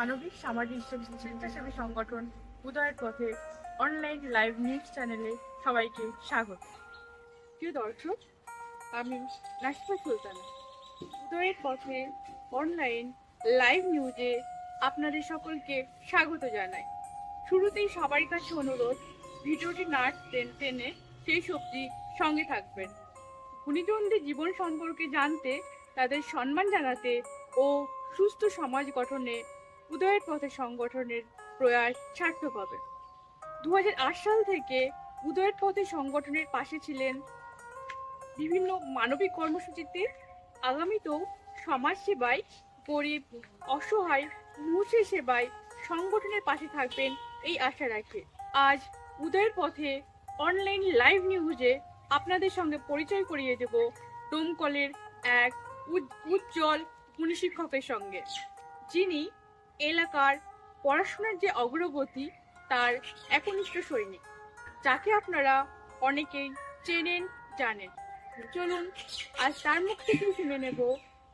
মানবিক সামাজিক স্বেচ্ছাসেবী সংগঠন উদয়ের পথে অনলাইন লাইভ নিউজ চ্যানেলে সবাইকে স্বাগত। প্রিয় দর্শক, আমি নাশিফা সুলতানা। উদয়ের পথে অনলাইন লাইভ নিউজে আপনাদের সকলকে স্বাগত জানাই। শুরুতেই সবার কাছে অনুরোধ, ভিডিওটি না টেনে সেই সবজি সঙ্গে থাকবেন। গুণীজনদের জীবন সম্পর্কে জানতে, তাদের সম্মান জানাতে ও সুস্থ সমাজ গঠনে উদয়ের পথে সংগঠনের প্রয়াস সার্থক হবে। 2008 সাল থেকে উদয়ের পথে সংগঠনের পাশে ছিলেন বিভিন্ন মানবিক কর্মসূচিতে। আগামীতেও সমাজ সেবায়, গরিব অসহায় মুহূর্তের সেবায় সংগঠনের পাশে থাকবেন এই আশা রাখে। আজ উদয়ের পথে অনলাইন লাইভ নিউজে আপনাদের সঙ্গে পরিচয় করিয়ে দেব ডোমকলের এক উজ্জ্বল গুণী শিক্ষকের সঙ্গে, যিনি এলাকার পড়াশোনার যে অগ্রগতি তার একনিষ্ঠ সৈনিক, যাকে আপনারা অনেকেই চেনেন জানেন। চলুন আজ তার মুখ থেকে শুনে নেব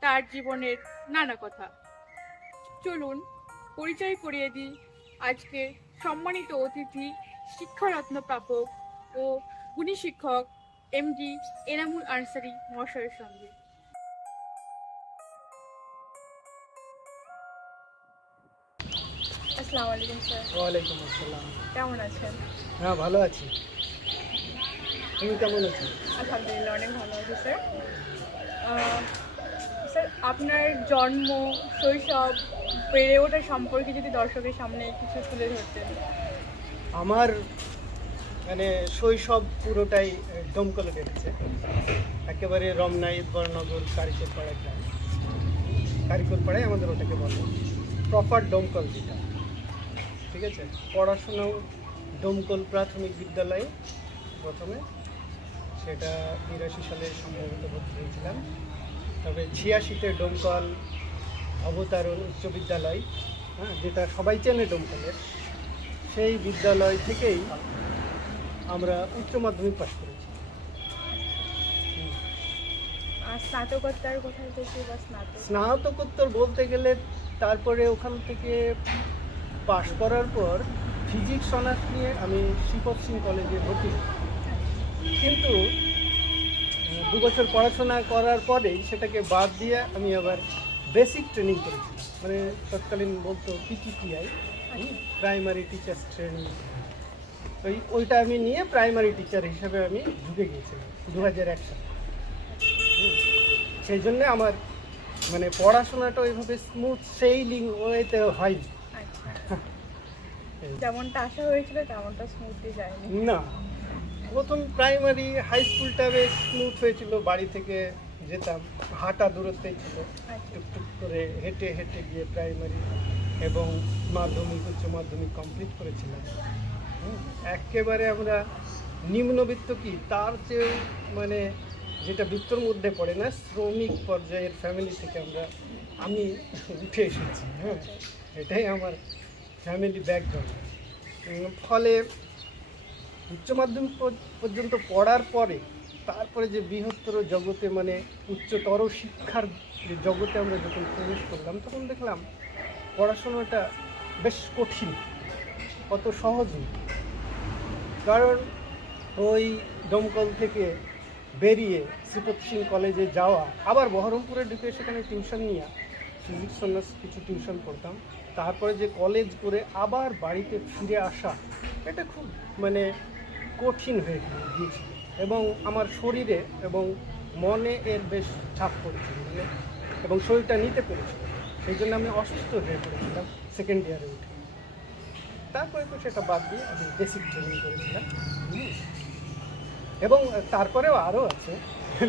তার জীবনের নানা কথা। চলুন পরিচয় করিয়ে দিই আজকের সম্মানিত অতিথি, শিক্ষারত্ন প্রাপক ও গুণী শিক্ষক এমডি এনামুল আনসারী মহাশয়ের সঙ্গে। আসসালামু আলাইকুম স্যার। ওয়ালাইকুম আসসালাম। কেমন আছেন? হ্যাঁ, ভালো আছি। তুমি কেমন আছো? আলহামদুলিল্লাহ, অনেক ভালো আছি স্যার। স্যার, আপনার জন্ম, শৈশব, বেড়ে ওঠা সম্পর্কে যদি দর্শকের সামনে কিছু তুলে ধরতেন। আমার শৈশব পুরোটাই দমকলে কেটেছে। একেবারে রমনা ঈদবরনগর কারিকরপাড়া গ্রাম। কারিকরপাড়ায় আমাদের ওটাকে বলে প্রপার দমকল যেটা, ঠিক আছে। পড়াশোনাও দমকল প্রাথমিক বিদ্যালয়ে প্রথমে, সেটা 82 সালে সম্ভবত ভর্তি হয়েছিলাম। তবে 86-তে দমকল অবতারণ উচ্চ বিদ্যালয়, যেটা সবাই চেনে ডোমকলের, সেই বিদ্যালয় থেকেই আমরা উচ্চ মাধ্যমিক পাশ করেছি। আর স্নাতকোত্তর কোথায় থেকে বা স্নাতকোত্তর বলতে গেলে তারপরে ওখান থেকে পাশ করার পর ফিজিক্স অনার্স নিয়ে আমি শিপক সিং কলেজে ভর্তি হই। কিন্তু 2 বছর পড়াশোনা করার পরেই সেটাকে বাদ দিয়ে আমি আবার বেসিক ট্রেনিং করেছিলাম, তৎকালীন বলতো পিটিটিআই, প্রাইমারি টিচার্স ট্রেনিং। ওইটা আমি নিয়ে প্রাইমারি টিচার হিসেবে আমি ঢুকে গিয়েছিলাম 2001 সালে। সেই জন্যে আমার পড়াশোনাটা ওইভাবে স্মুথ সেইলিং ওয়েতে হয়নি। যেমনটা আশা হয়েছিল তেমনটা স্মুথলি যায়নি না। প্রথম প্রাইমারি হাই স্কুলটা বেশ স্মুথ হয়েছিল, বাড়ি থেকে যেতাম, হাঁটা দূরত্বেই ছিল, টুকটুক করে হেঁটে হেঁটে গিয়ে প্রাইমারি এবং মাধ্যমিক উচ্চ মাধ্যমিক কমপ্লিট করেছিলাম। একেবারে আমরা নিম্নবিত্ত কি তার চেয়েও যেটা বৃত্তর মধ্যে পড়ে না, শ্রমিক পর্যায়ের ফ্যামিলি থেকে আমি উঠে এসেছি। এটাই আমার ফ্যামিলি ব্যাকগ্রাউন্ড। ফলে উচ্চ মাধ্যমিক পর্যন্ত পড়ার পরে তারপরে যে বৃহত্তর জগতে উচ্চতর শিক্ষার জগতে আমরা যখন প্রবেশ করলাম, তখন দেখলাম পড়াশোনাটা বেশ কঠিন, অত সহজ নয়। কারণ ওই দমকল থেকে বেরিয়ে শ্রীপতি সিং কলেজে যাওয়া, আবার বহরমপুরে ঢুকে সেখানে টিউশন নিয়ে ফিজিক্স অনার্স কিছু টিউশন পড়তাম, তারপরে যে কলেজ করে আবার বাড়িতে ফিরে আসা, এটা খুব কঠিন হয়ে গিয়েছিল এবং আমার শরীরে এবং মনে এর বেশ চাপ পড়েছিল এবং শরীরটা নিতে পেরেছিল। সেই জন্য আমি অসুস্থ হয়ে পড়েছিলাম সেকেন্ড ইয়ারে উঠে। তারপরে তো সেটা বাদ দিয়ে আমি বেসিক ট্রেনিং করেছিলাম এবং তারপরেও আরও আছে।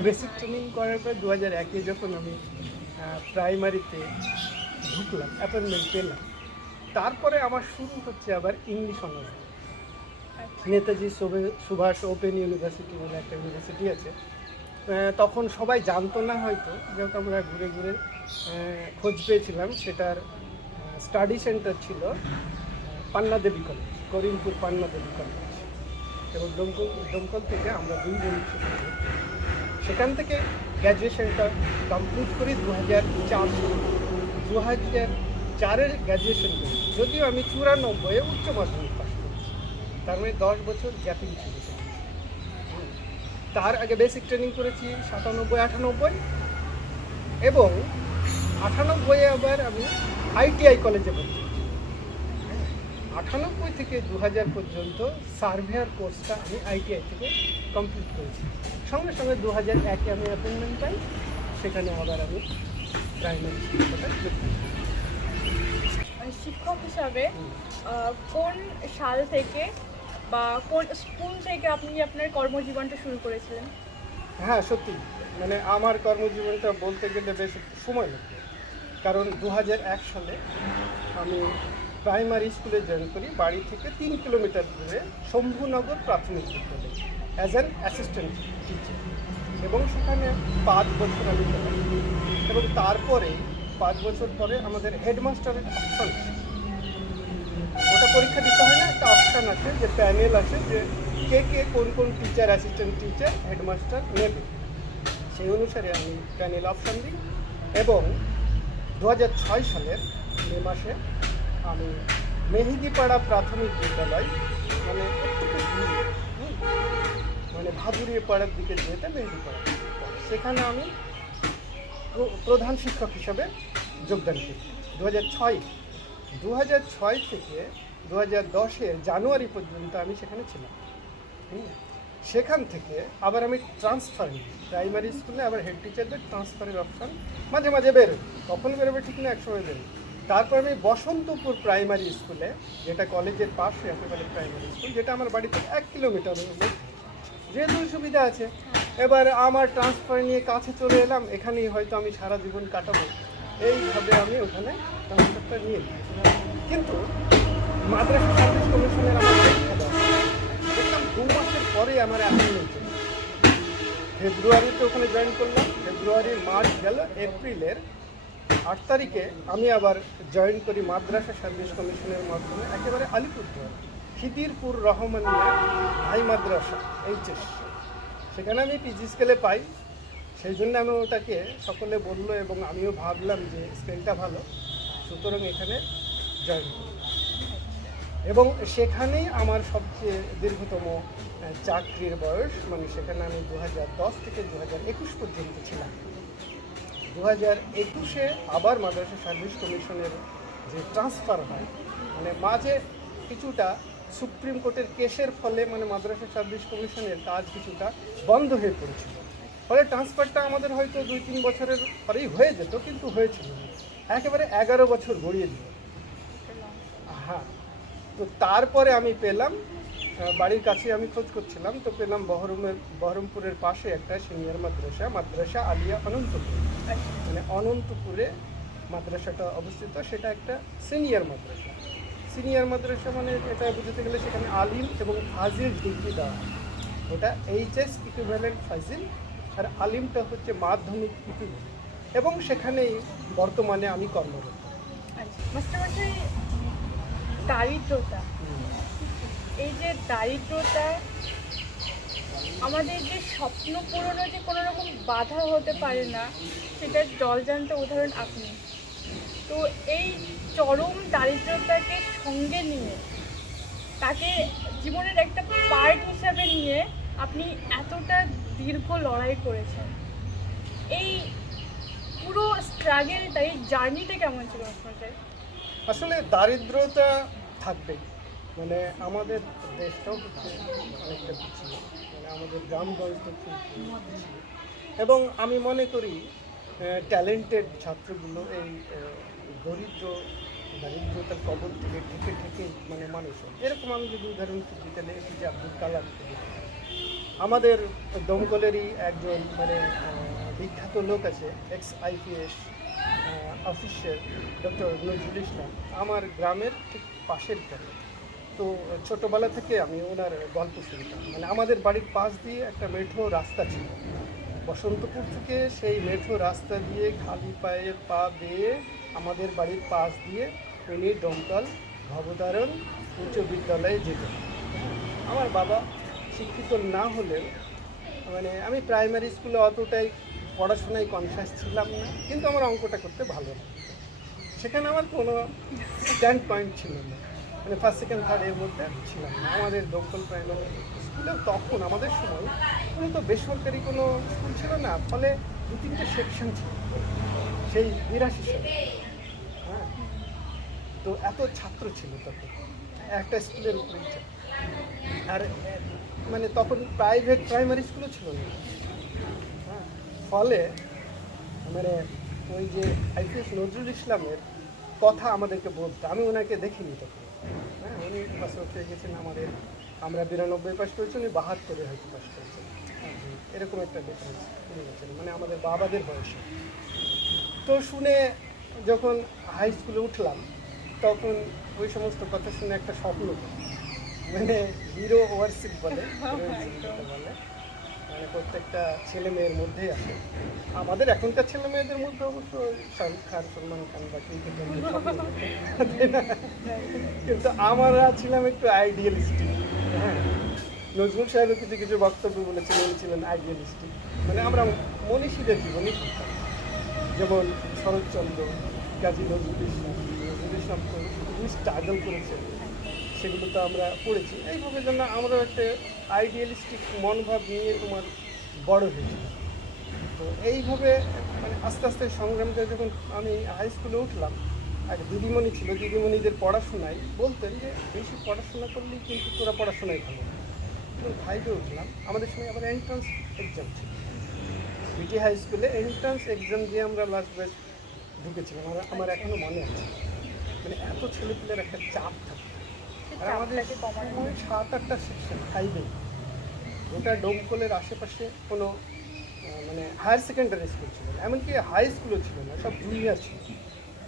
বেসিক ট্রেনিং করার পরে 2001-এ যখন আমি প্রাইমারিতে ঢুকলাম, অ্যাপয়েন্টমেন্ট পেলাম, তারপরে আমার শুরু হচ্ছে আবার English honours. Netaji Subhas Open University বলে একটা ইউনিভার্সিটি আছে। তখন সবাই জানতো না হয়তো, যখন আমরা ঘুরে ঘুরে খোঁজ পেয়েছিলাম, সেটার স্টাডি সেন্টার ছিল পান্না দেবী কলেজ, করিমপুর পান্না দেবী কলেজ। এবং দমকল থেকে আমরা 2 জন সেখান থেকে গ্র্যাজুয়েশনটা কমপ্লিট করি 2004 4-এর গ্র্যাজুয়েশন করি, যদিও আমি 94-এ উচ্চ মাধ্যমিক পাস করেছি। তার মানে 10 বছর গ্যাপিং ছিল সেখানে। তার আগে বেসিক ট্রেনিং করেছি 97-98, এবং 98-এ আবার আমি ITI কলেজে ভর্তি। 98 থেকে 2000 পর্যন্ত সার্ভেয়ার কোর্সটা আমি ITI থেকে কমপ্লিট করেছি। সঙ্গে সঙ্গে 2001-এ আমি অ্যাপয়েন্টমেন্ট পাই, সেখানে আবার আমি প্রাইমারি শিক্ষকতা যুক্ত হই। শিক্ষক হিসাবে কোন সাল থেকে বা কোন স্কুল থেকে আপনি আপনার কর্মজীবনটা শুরু করেছিলেন? হ্যাঁ, সত্যি মানে আমার কর্মজীবনটা বলতে গেলে বেশ সময় লাগবে, কারণ 2001 সালে আমি প্রাইমারি স্কুলে জয়েন করি, বাড়ি থেকে 3 কিলোমিটার দূরে শম্ভুনগর প্রাথমিক বিদ্যালয়ে অ্যাজ অ্যান অ্যাসিস্ট্যান্ট টিচার, এবং সেখানে 5 বছর আমি পেলাম। এবং তারপরে 5 বছর পরে আমাদের হেডমাস্টারের অপশন, ওটা পরীক্ষা দিতে হয় না, একটা অপশান আছে, যে প্যানেল আছে, যে কে কোন কোন টিচার, অ্যাসিস্ট্যান্ট টিচার, হেডমাস্টার নেবে। সেই অনুসারে আমি প্যানেল অপশান দিই, এবং 2006 সালের মে মাসে আমি মেহেদিপাড়া প্রাথমিক বিদ্যালয়, মানে একটু দূরে, মানে ভাদুরিয়া পাড়ার দিকে যেতে মেহেদিপাড়া, সেখানে আমি প্রধান শিক্ষক হিসাবে যোগদান করি 2006 থেকে 2010-এর জানুয়ারি পর্যন্ত আমি সেখানে ছিলাম। সেখান থেকে আবার আমি ট্রান্সফার নিই প্রাইমারি স্কুলে, আবার হেড টিচারদের ট্রান্সফারের অপশান মাঝে মাঝে বেরোয়, কখন বেরোবে ঠিক না, একসময় বেরোয়। তারপর আমি বসন্তপুর প্রাইমারি স্কুলে, যেটা কলেজের পাশে একেবারে প্রাইমারি স্কুল, যেটা আমার বাড়ি থেকে 1 কিলোমিটারের মধ্যে, যেহেতু সুবিধা আছে। এবার আমার ট্রান্সফার নিয়ে কাছে চলে এলাম, এখানেই হয়তো আমি সারা জীবন কাটাবো, এইভাবে আমি ওখানে ট্রান্সফারটা নিয়ে নিই। কিন্তু মাদ্রাসা সার্ভিস কমিশনের আমার পরীক্ষা দেওয়া, দেখলাম 2 মাসের পরে আমার অ্যাপয়েন্টমেন্ট ছিল। ফেব্রুয়ারিতে ওখানে জয়েন করলাম, ফেব্রুয়ারি, মার্চ গেল, এপ্রিলের 8 তারিখে আমি আবার জয়েন করি মাদ্রাসা সার্ভিস কমিশনের মাধ্যমে একেবারে আলিপুরদুয়ার খিদিরপুর রহমানিয়া হাই মাদ্রাসা HS, সেখানে আমি পিজি স্কেলে পাই। সেই জন্য আমি ওটাকে সকলে বললো, এবং আমিও ভাবলাম যে স্কেলটা ভালো, সুতরাং এখানে জয়েন করি। এবং সেখানেই আমার সবচেয়ে দীর্ঘতম চাকরির বয়স, মানে সেখানে আমি 2010 থেকে 2021 পর্যন্ত ছিলাম। 2021-এ আবার মাদ্রাসা সার্ভিস কমিশনের যে ট্রান্সফার হয়, মানে মাঝে কিছুটা সুপ্রিম কোর্টের কেসের ফলে মানে মাদ্রাসা সার্ভিস কমিশনের কাজ কিছুটা বন্ধ হয়ে পড়েছিল, ফলে ট্রান্সফারটা আমাদের হয়তো 2-3 বছরের পরেই হয়ে যেত, কিন্তু হয়েছিল না, একেবারে 11 বছর গড়িয়ে দিল। হ্যাঁ, তো তারপরে আমি পেলাম, বাড়ির কাছে আমি খোঁজ করছিলাম, তো পেলাম বহরমপুরের পাশে একটা সিনিয়র মাদ্রাসা আলিয়া অনন্তপুর, মানে অনন্তপুরে মাদ্রাসাটা অবস্থিত, সেটা একটা সিনিয়র মাদ্রাসা মানে এটা বুঝতে গেলে সেখানে আলিম এবং ফাজিল ডিগ্রি দেওয়া, ওটা HS ইকুইভ্যালেন্ট ফাজিল, আর আলিমটা হচ্ছে মাধ্যমিক ইকুইভ্যালেন্ট, এবং সেখানেই বর্তমানে আমি কর্মরত। মাস্টারমশাই, দারিদ্রতা, এই যে দারিদ্রতা আমাদের যে স্বপ্ন পূরণে যে কোনো রকম বাধা হতে পারে না, সেটার জলজান্ত উদাহরণ আপনি। তো এই চরম দারিদ্রতাকে সঙ্গে নিয়ে, তাকে জীবনের একটা পার্ট হিসাবে নিয়ে আপনি এতটা দীর্ঘ লড়াই করেছেন, এই পুরো স্ট্রাগেলটা, এই জার্নিটা কেমন ছিল মাস্টারমশাই? আসলে দারিদ্রতা থাকবেই, মানে আমাদের দেশটাও হচ্ছে অনেকটা পিছিয়ে, মানে আমাদের গ্রামগঞ্জ তো খুব পিছিয়ে, এবং আমি মনে করি ট্যালেন্টেড ছাত্রগুলো এই দারিদ্রতার কবল থেকে ঠেকে মানে মানুষ হয়। এরকম আমি যদি উদাহরণ দিতে গেলে APJ আব্দুল কালাম, আমাদের দমকলেরই একজন মানে বিখ্যাত লোক আছে, ex-IPS officer doctor Nazrul Islam, আমার গ্রামের ঠিক পাশের গ্রামে। তো ছোটোবেলা থেকে আমি ওনার গল্প শুনতাম, মানে আমাদের বাড়ির পাশ দিয়ে একটা মেঠো রাস্তা ছিল, বসন্তপুর থেকে সেই মেঠো রাস্তা দিয়ে খালি পায়ে পা দিয়ে আমাদের বাড়ির পাশ দিয়ে উনি দমকল ভবতারণ উচ্চ বিদ্যালয়ে যেতেন। আমার বাবা শিক্ষিত না হলেও, মানে আমি প্রাইমারি স্কুলে অতটাই পড়াশোনায় কনসাস ছিলাম না, কিন্তু আমার অঙ্কটা করতে ভালো লাগতো। সেখানে আমার কোনো স্ট্যান্ড পয়েন্ট ছিল না, মানে ফার্স্ট সেকেন্ড থার্ড এর মধ্যে আমি ছিলাম না। আমাদের দমকল প্রাইমারি স্কুলেও তখন আমাদের সময় কোনো তো বেসরকারি কোনো স্কুল ছিল না, ফলে 2-3টে সেকশন ছিল সেই 82 সালে। হ্যাঁ, তো এত ছাত্র ছিল তখন একটা স্কুলের উপরে। আর মানে তখন প্রাইভেট প্রাইমারি স্কুলও ছিল না। হ্যাঁ, ফলে মানে ওই যে আইপিএস নজরুল ইসলামের কথা আমাদেরকে বলতো, আমি ওনাকে দেখিনি তখন। হ্যাঁ, উনি পাস আউট হয়ে গেছেন আমাদের, আমরা 92 পাস করেছি, উনি 72 হয়তো পাস করেছেন। এরকম একটা ডিফারেন্স হয়ে গেছেন, মানে আমাদের বাবাদের বয়সে। তো শুনে যখন হাই স্কুলে উঠলাম তখন ওই সমস্ত কথা শুনে একটা স্বপ্ন, মানে হিরো ওয়ারশিপ বলে, বলে মানে প্রত্যেকটা ছেলে মেয়ের মধ্যেই আছে। আমাদের এখনকার ছেলে মেয়েদের মধ্যে অবশ্য শাহরুখ খান, সলমান খান বা কিন্তু আমরা ছিলাম একটু আইডিয়ালিস্টিক। হ্যাঁ, নজরুল সাহেবও কিছু কিছু বক্তব্য বলেছিলেন, উনি ছিলেন আইডিয়ালিস্টিক। মানে আমরা মনীষীদের জীবনই পড়তাম, যেমন শরৎচন্দ্র, কাজী নজরুল ইসলাম। নজরুল ইসলাম তো খুবই স্ট্রাগল করেছেন, সেগুলো তো আমরা পড়েছি। এইভাবে যেন আমরা একটা আইডিয়ালিস্টিক মনোভাব নিয়ে তোমার বড় হয়েছিল। তো এইভাবে মানে আস্তে আস্তে সংগ্রাম করে যখন আমি হাই স্কুলে উঠলাম, আর দিদিমণি ছিল, দিদিমণিদের পড়াশোনায় বলতেন যে বেশি পড়াশোনা করলেই কিন্তু তোরা পড়াশোনায় ভালো। যখন ফাইভে উঠলাম আমাদের সময় আবার এন্ট্রান্স এক্সাম ছিল, বিটি হাই স্কুলে এন্ট্রান্স এক্সাম দিয়ে আমরা লাস্ট ব্যাচ ঢুকেছিলাম। আমার এখনও মনে আছে, মানে এত ছেলেপিলের একটা চাপ থাকে। আর আমাদের 7-8টা সেকশন ফাইভে, গোটা ডোমকলের আশেপাশে কোনো মানে হায়ার সেকেন্ডারি স্কুল ছিল না, এমনকি হাই স্কুলও ছিল না, সব জুনিয়র ছিল।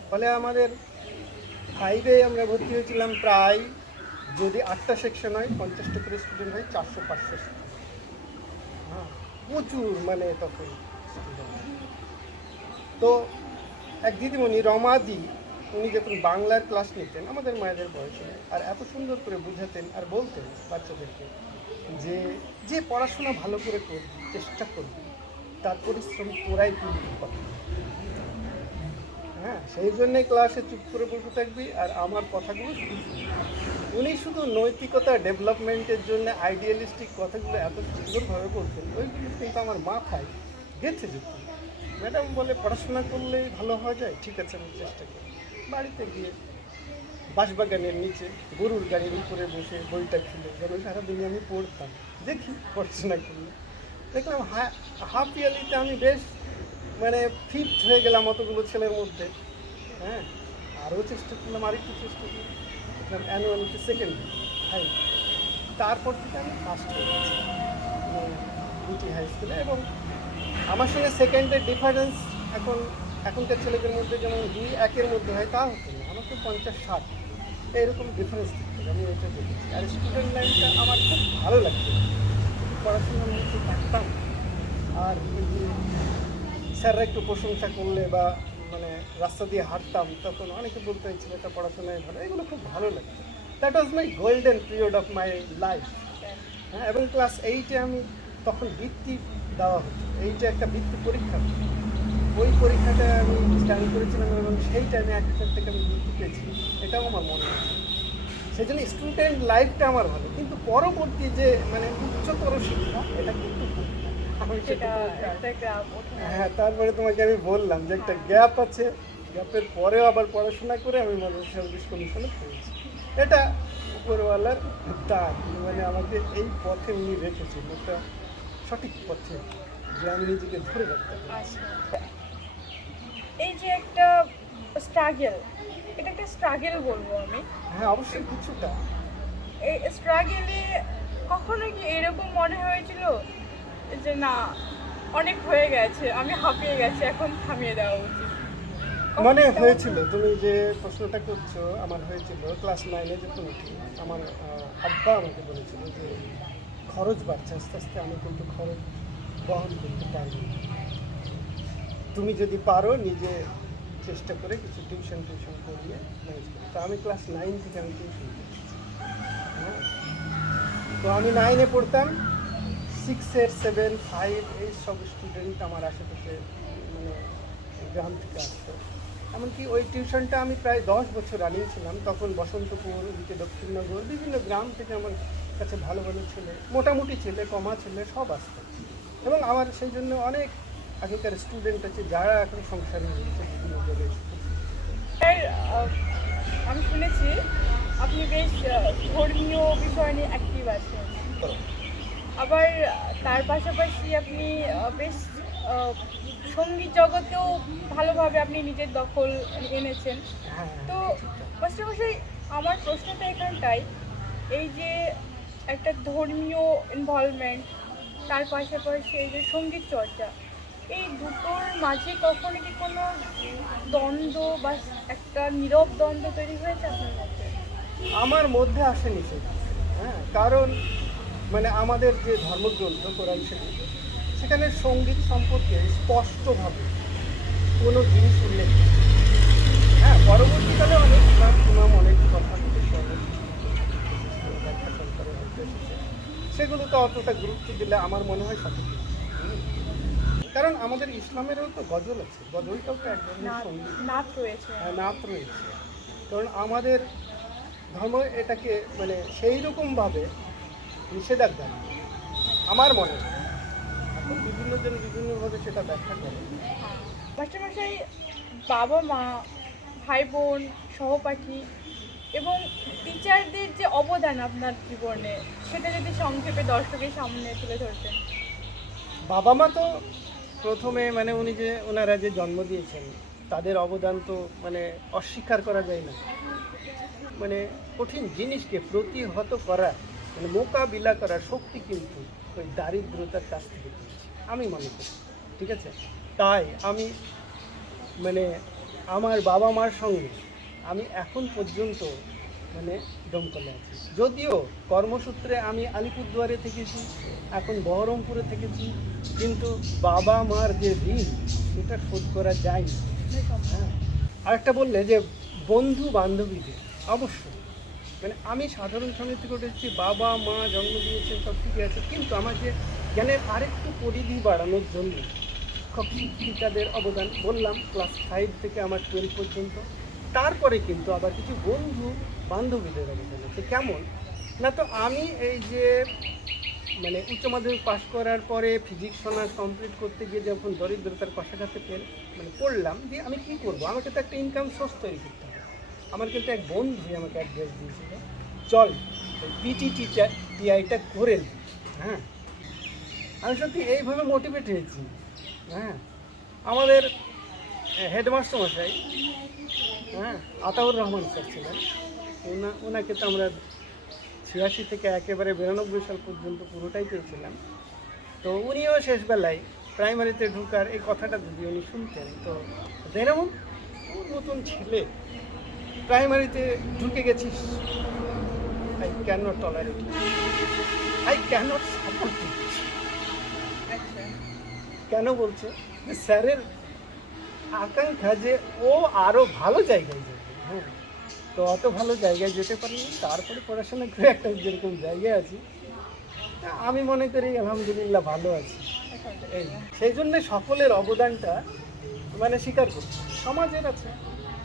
ফলে আমাদের ফাইভে আমরা ভর্তি হয়েছিলাম প্রায়, যদি 8টা সেকশন হয় 50টা করে স্টুডেন্ট হয়, 400-500। হ্যাঁ, প্রচুর মানে তখন স্টুডেন্ট। তো এক দিদিমণি রমাদি, উনি যখন বাংলার ক্লাস নিতেন আমাদের মায়েদের বয়সে, আর এত সুন্দর করে বুঝাতেন আর বলতেন বাচ্চাদেরকে যে যে পড়াশোনা ভালো করে করবি, চেষ্টা করবি, তার পরিশ্রম তোরাই তুলবি কথা। হ্যাঁ, সেই জন্যে ক্লাসে চুপ করে বসে থাকবি আর আমার কথাগুলো শুনবি। উনি শুধু নৈতিকতা ডেভেলপমেন্টের জন্য আইডিয়ালিস্টিক কথাগুলো এত সুন্দরভাবে বলতেন, ওইগুলো কিন্তু আমার মাথায় গেঁথে যেত। ম্যাডাম বলে পড়াশোনা করলেই ভালো হওয়া যায়, ঠিক আছে আমি চেষ্টা করি। বাড়িতে গিয়ে বাঁশবাগানের নিচে গরুর গাড়ির উপরে বসে বইটা খুলে যেন সারাদিনে আমি পড়তাম, দেখি পড়াশোনা করলে। দেখলাম হাফ ইয়ারলিতে আমি বেশ মানে ফিফথ হয়ে গেলাম অতগুলো ছেলের মধ্যে। হ্যাঁ, আরও চেষ্টা করলাম, আরেকটু চেষ্টা করলাম, অ্যানুয়ালিতে সেকেন্ড হাই। তারপর থেকে আমি ফার্স্ট হয়ে গেছি বিটি হাই স্কুলে। এবং আমার সঙ্গে সেকেন্ডের ডিফারেন্স এখনকার ছেলেদের মধ্যে যেমন 2-1-এর মধ্যে হয় তা হতো না, আমার তো 50-60 এরকম ডিফারেন্স থাকতো, আমি এটা দেখেছি। আর স্টুডেন্ট লাইফটা আমার খুব ভালো লাগতো, পড়াশোনার মধ্যে থাকতাম। আর ওই যে স্যাররা একটু প্রশংসা করলে বা মানে রাস্তা দিয়ে হাঁটতাম, তখন অনেকে বলতো এই ছেলেটা পড়াশোনায় ভালো, এগুলো খুব ভালো লাগতো। That was my golden period of my life. হ্যাঁ, এবং ক্লাস 8-এ আমি তখন বৃত্তি দেওয়া হতো, এইটা একটা বৃত্তি পরীক্ষা, ওই পরীক্ষাটায় আমি স্ট্যান্ড করেছিলাম এবং সেই টাইমে এক হাজার থেকে আমি বৃত্তি পেয়েছি, এটাও আমার মনে আছে। সেই জন্য স্টুডেন্ট লাইফটা আমার ভালো, কিন্তু পরবর্তী যে মানে উচ্চতর শিক্ষা এটা কিন্তু হ্যাঁ, তারপরে তোমাকে আমি বললাম যে একটা গ্যাপ আছে, গ্যাপের পরেও আবার পড়াশোনা করে আমি মাদ্রাসা সার্ভিস কমিশনে পড়েছি। এটা উপরওয়ালার দান, মানে আমাকে এই পথে উনি রেখেছেন, একটা সঠিক পথে, যে আমি নিজেকে ধরে রাখতে পারছি। এই যে একটা স্ট্রাগল, এটা একটা স্ট্রাগল বলবো আমি। হ্যাঁ, অবশ্যই কিছুটা। এই স্ট্রাগলে কখনো কি এরকম মনে হয়েছিল যে না অনেক হয়ে গেছে, আমি হাঁপিয়ে গেছি, এখন থামিয়ে দেওয়া উচিত? মনে হয়েছিল, তুমি যে প্রশ্নটা করছো, আমার হয়েছিল ক্লাস 9-এ যখন উঠি। আমার আব্বা আমাকে বলেছিল যে খরচ বাড়ছে আস্তে আস্তে, আমি কিন্তু খরচ বহন করতে পারবো না, তুমি যদি পারো নিজে চেষ্টা করে কিছু টিউশন করিয়ে ম্যানেজ করো। তো আমি ক্লাস 9 থেকে আমি টিউশন করছি। হ্যাঁ, তো আমি 9-এ পড়তাম, 6-এর 7, 5 এই সব স্টুডেন্ট আমার আশেপাশে মানে গ্রাম থেকে আসতো। এমনকি ওই টিউশনটা আমি প্রায় 10 বছর রানিং ছিলাম। তখন বসন্তপুর, ওদিকে দক্ষিণনগর, বিভিন্ন গ্রাম থেকে আমার কাছে ভালো ভালো ছেলে, মোটামুটি ছেলে, কমা ছেলে সব আসতো। এবং আমার সেই জন্য অনেক আগেকার স্টুডেন্ট আছে যারা এখন সংসারে রয়েছে বিভিন্ন জায়গায়। স্যার, আমি শুনেছি আপনি বেশ ধর্মীয় বিষয় নিয়ে অ্যাক্টিভ আছেন, আবার তার পাশাপাশি আপনি বেশ আহ, সঙ্গীত জগতেও ভালোভাবে আপনি নিজের দখল এনেছেন। হ্যাঁ, তো মাস্টারমশাই, আমার প্রশ্নটা এখানটাই, এই যে একটা ধর্মীয় ইনভলভমেন্ট, তার পাশাপাশি এই যে সঙ্গীত চর্চা, এই দুটোর মাঝে কখনো কি কোনো দ্বন্দ্ব বা একটা নীরব দ্বন্দ্ব তৈরি হয়েছে আপনার মধ্যে? আমার মধ্যে আসেনি সেটা। হ্যাঁ, কারণ মানে আমাদের যে ধর্মগ্রন্থ কোরআন শরীফ, সেখানে সঙ্গীত সম্পর্কে স্পষ্টভাবে কোনো জিনিস উল্লেখ নেই। হ্যাঁ, পরবর্তীকালে অনেক ইমাম অনেক কথা বলেছে, অনেক ব্যাখ্যা সরকারের হয়তো এসেছে। সেগুলো তো অতটা গুরুত্ব দিলে আমার মনে হয় সঠিক। কারণ আমাদের ইসলামেরও তো গজল আছে, গজলটাও তো এক ধরনের সঙ্গীত। নাচ রয়েছে। হ্যাঁ, নাত রয়েছে। কারণ আমাদের ধর্ম এটাকে মানে সেই রকমভাবে নিষেধাজ্ঞা নেই, আমার মনে হয়। এখন বিভিন্ন জন বিভিন্নভাবে সেটা ব্যাখ্যা করে। মাস্টারমশাই, বাবা মা, ভাই বোন, সহপাঠী এবং টিচারদের যে অবদান আপনার জীবনে, সেটা যদি সংক্ষেপে দর্শকের সামনে তুলে ধরতেন। বাবা মা তো প্রথমে মানে উনি যে ওনারা যে জন্ম দিয়েছেন, তাদের অবদান তো মানে অস্বীকার করা যায় না। মানে কঠিন জিনিসকে প্রতিহত করার মানে মোকাবিলা করার শক্তি কিন্তু ওই দারিদ্রতার কাছ থেকে পেয়েছি আমি মনে করি। ঠিক আছে, তাই আমি মানে আমার বাবা মার সঙ্গে আমি এখন পর্যন্ত মানে দমকলে আছি। যদিও কর্মসূত্রে আমি আলিপুরদুয়ারে থেকেছি, এখন বহরমপুরে থেকেছি, কিন্তু বাবা মার যে ঋণ সেটা শোধ করা যায়নি। হ্যাঁ, আরেকটা বললে যে বন্ধু বান্ধবীদের অবশ্যই মানে আমি সাধারণ সমিতি করেছি, বাবা মা জন্ম দিয়েছে সব ঠিকই আছে, কিন্তু আমার যে জ্ঞানের আরেকটু পরিধি বাড়ানোর জন্য শিক্ষক শিক্ষিকাদের অবদান বললাম ক্লাস 5 থেকে আমার 12 পর্যন্ত। তারপরে কিন্তু আবার কিছু বন্ধু বান্ধবীদের অবদান আছে। কেমন না, তো আমি এই যে মানে উচ্চ মাধ্যমিক পাশ করার পরে ফিজিক্স অনার্স কমপ্লিট করতে গিয়ে যখন দরিদ্রতার কষাঘাতে মানে পড়লাম যে আমি কী করবো, আমাকে তো একটা ইনকাম সোর্স তৈরি করতে হবে। আমার কিন্তু এক বন্ধু আমাকে অ্যাডভাইস দিয়েছিল, চল পিটি টিআইটা করে নি। হ্যাঁ, আমি সত্যি এইভাবে মোটিভেট হয়েছি। হ্যাঁ, আমাদের হেডমাস্টার মশাই, হ্যাঁ, আতাউর রহমান স্যার ছিলেন। ওনাকে তো আমরা 86 থেকে একেবারে 92 সাল পর্যন্ত পুরোটাই পেয়েছিলাম। তো উনিও শেষবেলায় প্রাইমারিতে ঢুকার এই কথাটা যদি উনি শুনতেন, তো যেমন ওর মতন ছেলে প্রাইমারিতে ঢুকে গেছিস, I can not tolerate, I can not support. কেন বলছে যে স্যারের আকাঙ্ক্ষা যে ও আরও ভালো জায়গায় যাবে। হ্যাঁ, তো অত ভালো জায়গায় যেতে পারিনি, তারপরে পড়াশোনা করে একটা যেরকম জায়গায় আছি, আমি মনে করি আলহামদুলিল্লাহ ভালো আছি। এই সেই জন্যে সকলের অবদানটা মানে স্বীকার করছি। সমাজের আছে,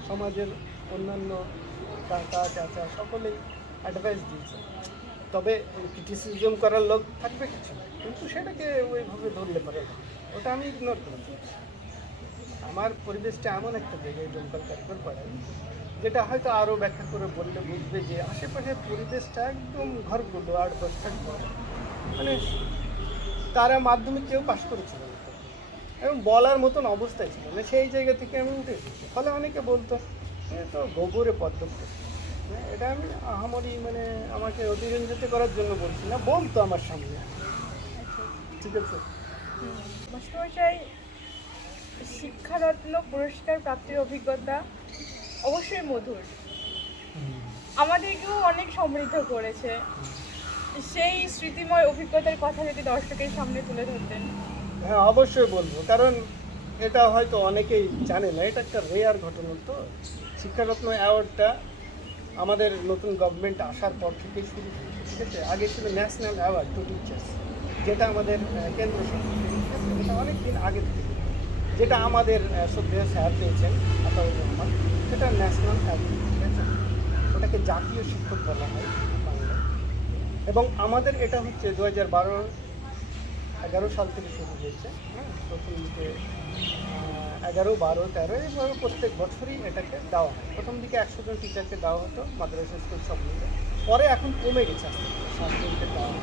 সমাজের অন্যান্য কাকা চাচা সকলেই অ্যাডভাইস দিয়েছে, তবে ক্রিটিসিজম করার লোক থাকবে কিছু, কিন্তু সেটাকে ওইভাবে ধরলে পারে না, ওটা আমি ইগনোর করেছি। আমার পরিবেশটা এমন একটা জায়গায় দমকল কারিগর পাড়ায়, যেটা হয়তো আরও ব্যাখ্যা করে বললে বুঝবে যে আশেপাশের পরিবেশটা একদম ঘরগুলো 8-10টা ঘর, মানে তারা মাধ্যমিক কেউ পাশ করেছিল না এবং বলার মতন অবস্থায় ছিল না। সেই জায়গা থেকে আমি উঠে এসেছি। ফলে অনেকে বলতো এ তো গোবরে পদ্ম করছে। এটা আমি আহামরি মানে আমাকে অতিরঞ্জিত করার জন্য বলছি না, বলতো আমার সামনে। ঠিক আছে, মাস্টারমশাই, শিক্ষারত্ন পুরস্কার প্রাপ্তির অভিজ্ঞতা অবশ্যই মধুর, আমাদেরকেও অনেক সমৃদ্ধ করেছে। সেই স্মৃতিময় অভিজ্ঞতার কথা যদি দর্শকের সামনে তুলে ধরতেন। হ্যাঁ অবশ্যই বলবো, কারণ এটা হয়তো অনেকেই জানে না, এটা একটা রেয়ার ঘটনা। তো শিক্ষারত্ন অ্যাওয়ার্ডটা আমাদের নতুন গভর্নমেন্ট আসার পর থেকেই শুরু হয়েছে। ঠিক আছে, আগে ছিল ন্যাশনাল অ্যাওয়ার্ড টু টিচার্স, যেটা আমাদের কেন্দ্র সরকার, এটা অনেক দিন আগে থেকে। যেটা আমাদের শ্রদ্ধেয় স্যার পেয়েছেন আতাউর রহমান, সেটা ন্যাশনাল অ্যাওয়ার্ড, ঠিক আছে? ওটাকে জাতীয় শিক্ষক বলা হয় বাংলায়। এবং আমাদের এটা হচ্ছে 2012-11 সাল থেকে শুরু হয়েছে। হ্যাঁ, প্রথম দিকে 11, 12, 13 এইভাবে প্রত্যেক বছরই এটাকে দেওয়া হয়। প্রথম দিকে 100 জন টিচারকে দেওয়া হতো মাদ্রাসা স্কুল সব মিলে, পরে এখন কমে গেছে আস্তে আস্তে, 7 জনকে দেওয়া হয়।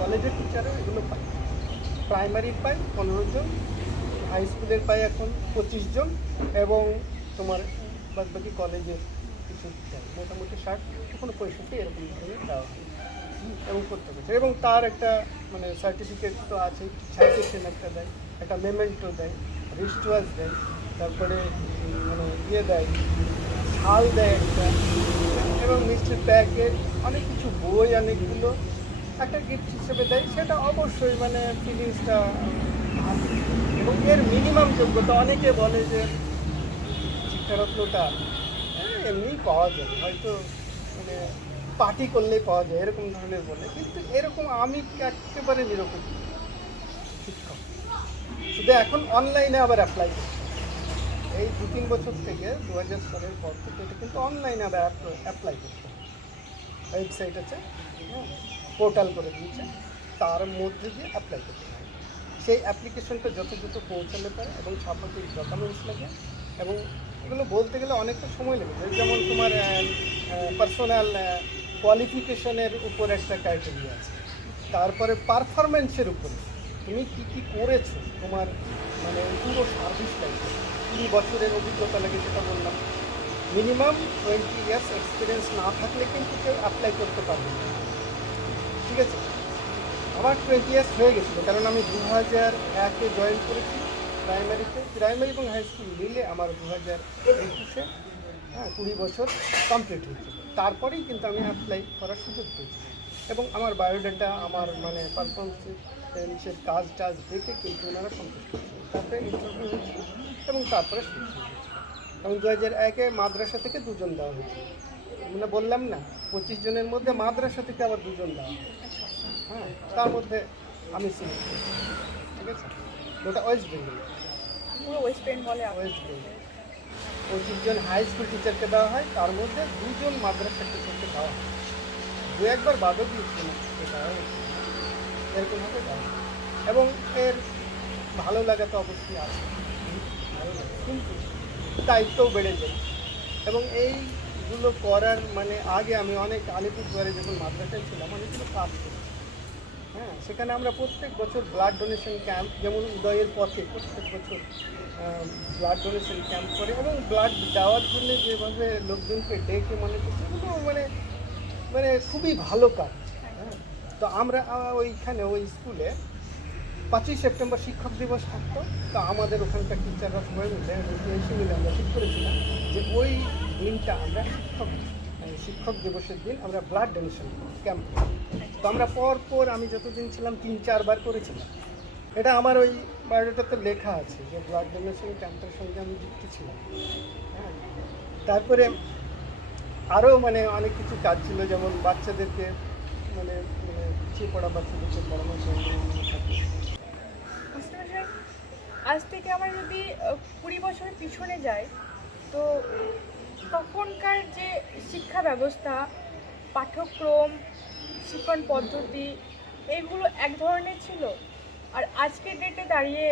কলেজের টিচারও এগুলো পায়, প্রাইমারির পায় 15 জন, হাই স্কুলের পায় এখন 25 জন, এবং তোমার বাদবাকি কলেজের কিছু টিচার মোটামুটি 60, কখনো 65 এরকম ধরনের দেওয়া হয়। এবং করতে পারছে, এবং তার একটা মানে সার্টিফিকেট তো আছে, সাইটেশন একটা দেয়, একটা মেমেন্টো দেয়, রিস্টওয়াচ দেয়, তারপরে মানে ইয়ে দেয়, শাল দেয় একটা, এবং মিষ্টির প্যাকেট, অনেক কিছু বই অনেকগুলো একটা গিফট হিসেবে দেয়। সেটা অবশ্যই মানে ফিলিংসটা ভালো। এবং এর মিনিমাম যোগ্যতা, অনেকে বলে যে শিক্ষারত্নটা এমনিই পাওয়া যায়, হয়তো মানে পার্টি করলেই পাওয়া যায় এরকম ধরনের বলে, কিন্তু এরকম আমি একেবারে নিরপেক্ষ শিক্ষক। শুধু এখন অনলাইনে আবার অ্যাপ্লাই করছি, এই 2-3 বছর থেকে 2000 সালের পর থেকে এটা কিন্তু অনলাইনে আবার অ্যাপ্লাই করতে হবে। ওয়েবসাইট আছে, হ্যাঁ, পোর্টাল করে দিয়েছে, তার মধ্যে দিয়ে অ্যাপ্লাই করতে হবে। সেই অ্যাপ্লিকেশনটা যথাযথ পৌঁছালে পারে, এবং সাপোর্টিভ ডকুমেন্টস লাগে, এবং এগুলো বলতে গেলে অনেকটা সময় লেগে যায়। যেমন তোমার পার্সোনাল কোয়ালিফিকেশনের উপর একটা ক্রাইটেরিয়া আছে, তারপরে পারফরমেন্সের উপরে তুমি কী কী করেছো, তোমার মানে পুরো সার্ভিস লাইফে 20 বছরের অভিজ্ঞতা লাগে, যেটা বললাম। মিনিমাম 20 ইয়ার্স এক্সপিরিয়েন্স না থাকলে কিন্তু কেউ অ্যাপ্লাই করতে পারবে না, ঠিক আছে? আমার 20 ইয়ার্স হয়ে গেছিলো, কারণ আমি 2001-এ জয়েন করেছি প্রাইমারিতে। প্রাইমারি এবং হাই স্কুল মিলে আমার 2021-এ 20 বছর কমপ্লিট হয়েছিল। তারপরেই কিন্তু আমি অ্যাপ্লাই করার সুযোগ পেয়েছি, এবং আমার বায়োডাটা, আমার মানে পারফরমেন্সের কাজ টাজ দেখে কিন্তু ওনারা সন্তুষ্ট ছিলেন। তারপরে ইন্টারভিউ হয়েছিল, এবং তারপরে সিলেক্ট হয়েছিল। এবং 2001-এ মাদ্রাসা থেকে 2 জন দেওয়া হয়েছিল, মানে বললাম না 25 জনের মধ্যে মাদ্রাসা থেকে আবার 2 জন দেওয়া হয়। হ্যাঁ, তার মধ্যে আমি সিলেক্ট করেছি, ঠিক আছে? ওটা ওয়েস্ট বেঙ্গল, পুরো ওয়েস্ট বেঙ্গলে ওয়েস্ট বেঙ্গল 25 জন হাই স্কুল টিচারকে দেওয়া হয়, তার মধ্যে 2 জন মাদ্রাসা টিচারকে দেওয়া হয়। 2-একবার বাদও দিয়েছিল, এটা এরকমভাবে দেওয়া হয়। এবং এর ভালো লাগা তো অবশ্যই আছে, ভালো লাগে, কিন্তু দায়িত্বও বেড়ে যায়। এবং এইগুলো করার মানে আগে আমি অনেক আলিপুরদুয়ারে যখন মাদ্রাসায় ছিলাম, অনেকগুলো কাজ করেছি। হ্যাঁ, সেখানে আমরা প্রত্যেক বছর ব্লাড ডোনেশন ক্যাম্প, যেমন উদয়ের পথে প্রত্যেক বছর ব্লাড ডোনেশন ক্যাম্প করে, এবং ব্লাড দেওয়ার জন্য যেভাবে লোকজনকে ডেকে মনে করছে, এগুলো মানে মানে খুবই ভালো কাজ। হ্যাঁ, তো আমরা ওইখানে ওই স্কুলে 5ই সেপ্টেম্বর শিক্ষক দিবস থাকতো, তো আমাদের ওখানকার টিচাররা সবাই মিলে এসে মিলে আমরা ঠিক করেছিলাম যে ওই দিনটা আমরা শিক্ষক দিবসের দিন আমরা ব্লাড ডোনেশন ক্যাম্প করি। তো আমরা পর আমি যতদিন ছিলাম 3-4 বার করেছিলাম। এটা আমার ওই বায়োডাটাতে লেখা আছে যে ব্লাড ডোনেশন ক্যাম্পের সঙ্গে আমি যুক্ত ছিলাম। হ্যাঁ, তারপরে আরও মানে অনেক কিছু কাজ ছিল, যেমন বাচ্চাদেরকে মানে মানে পিছিয়ে পড়া বাচ্চাদেরকে পড়ানোর জন্য থাকে। আজ থেকে আমরা যদি 20 বছরের পিছনে যাই, তো তখনকার যে শিক্ষা ব্যবস্থা, পাঠ্যক্রম, শিক্ষণ পদ্ধতি, এগুলো এক ধরনের ছিল। আর আজকের ডেটে দাঁড়িয়ে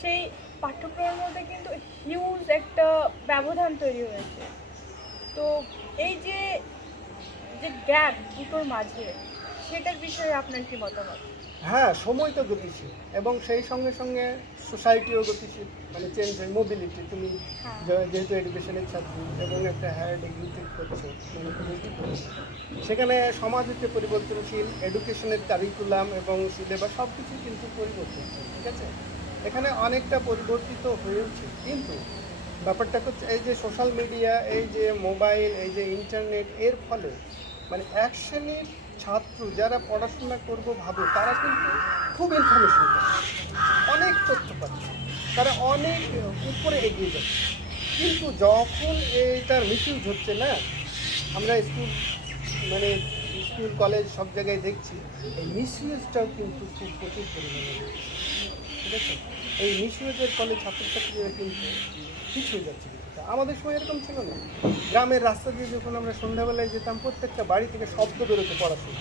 সেই পাঠ্যক্রমের মধ্যে কিন্তু হিউজ একটা ব্যবধান তৈরি হয়েছে। তো এই যে যে গ্যাপ দুটোর মাঝে, সেটার বিষয়ে আপনার কি মতামত? হ্যাঁ, সময় তো গতিশীল, এবং সেই সঙ্গে সঙ্গে সোসাইটিও গতিশীল, মানে চেঞ্জ হয়, মোবিলিটি। তুমি যেহেতু এডুকেশনের ছাত্রী এবং একটা হায়ার ডিগ্রিতে করছো, মানে PhD করছো, সেখানে সমাজ হচ্ছে পরিবর্তনশীল, এডুকেশনের কারিকুলাম এবং সিলেবাস সব কিছুই কিন্তু পরিবর্তনশীল, ঠিক আছে? এখানে অনেকটা পরিবর্তিত হয়েছে, কিন্তু ব্যাপারটা হচ্ছে এই যে সোশ্যাল মিডিয়া, এই যে মোবাইল, এই যে ইন্টারনেট, এর ফলে মানে এক শ্রেণীর ছাত্র যারা পড়াশোনা করবো ভাবে, তারা কিন্তু খুব ইনফরমেশন পাচ্ছে, অনেক তথ্য পাচ্ছে, তারা অনেক উপরে এগিয়ে যাচ্ছে। কিন্তু যখন এইটার মিসইউজ হচ্ছে না, আমরা স্কুল কলেজ সব জায়গায় দেখছি, এই মিসইউজটাও কিন্তু খুব প্রচুর পরিমাণে হচ্ছে, ঠিক আছে? এই মিসইউজের ফলে ছাত্রছাত্রীরা কিন্তু পিছিয়ে যাচ্ছে কিছুটা। আমাদের সময় এরকম ছিল না। গ্রামের রাস্তা দিয়ে যখন আমরা সন্ধ্যাবেলায় যেতাম, প্রত্যেকটা বাড়ি থেকে শব্দ বেরোতো পড়াশোনা।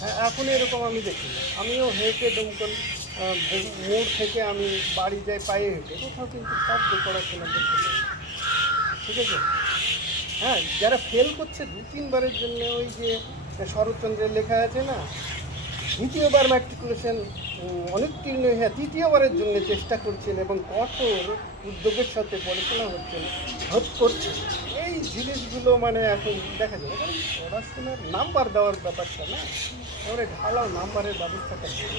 হ্যাঁ, এখন এরকম আমি দেখি না। আমিও হেঁটে দমকল মোড় থেকে আমি বাড়ি যাই পায়ে হেঁটে, কোথাও কিন্তু শব্দ পড়াশোনা করতে পারি। ঠিক আছে? হ্যাঁ, যারা ফেল করছে 2-3 বারের জন্য, ওই যে শরৎচন্দ্রের লেখা আছে না, দ্বিতীয়বার ম্যাট্রিকুলেশন অনুত্তীর্ণ হয়ে তৃতীয়বারের জন্য চেষ্টা করছেন এবং কঠোর উদ্যোগের সাথে পড়াশোনা করছে, এই জিনিসগুলো মানে এখন দেখা যাবে। কারণ পড়াশোনার নাম্বার দেওয়ার ব্যাপারটা না, এবারে ঢালাও নাম্বারের ব্যবস্থাটা করে,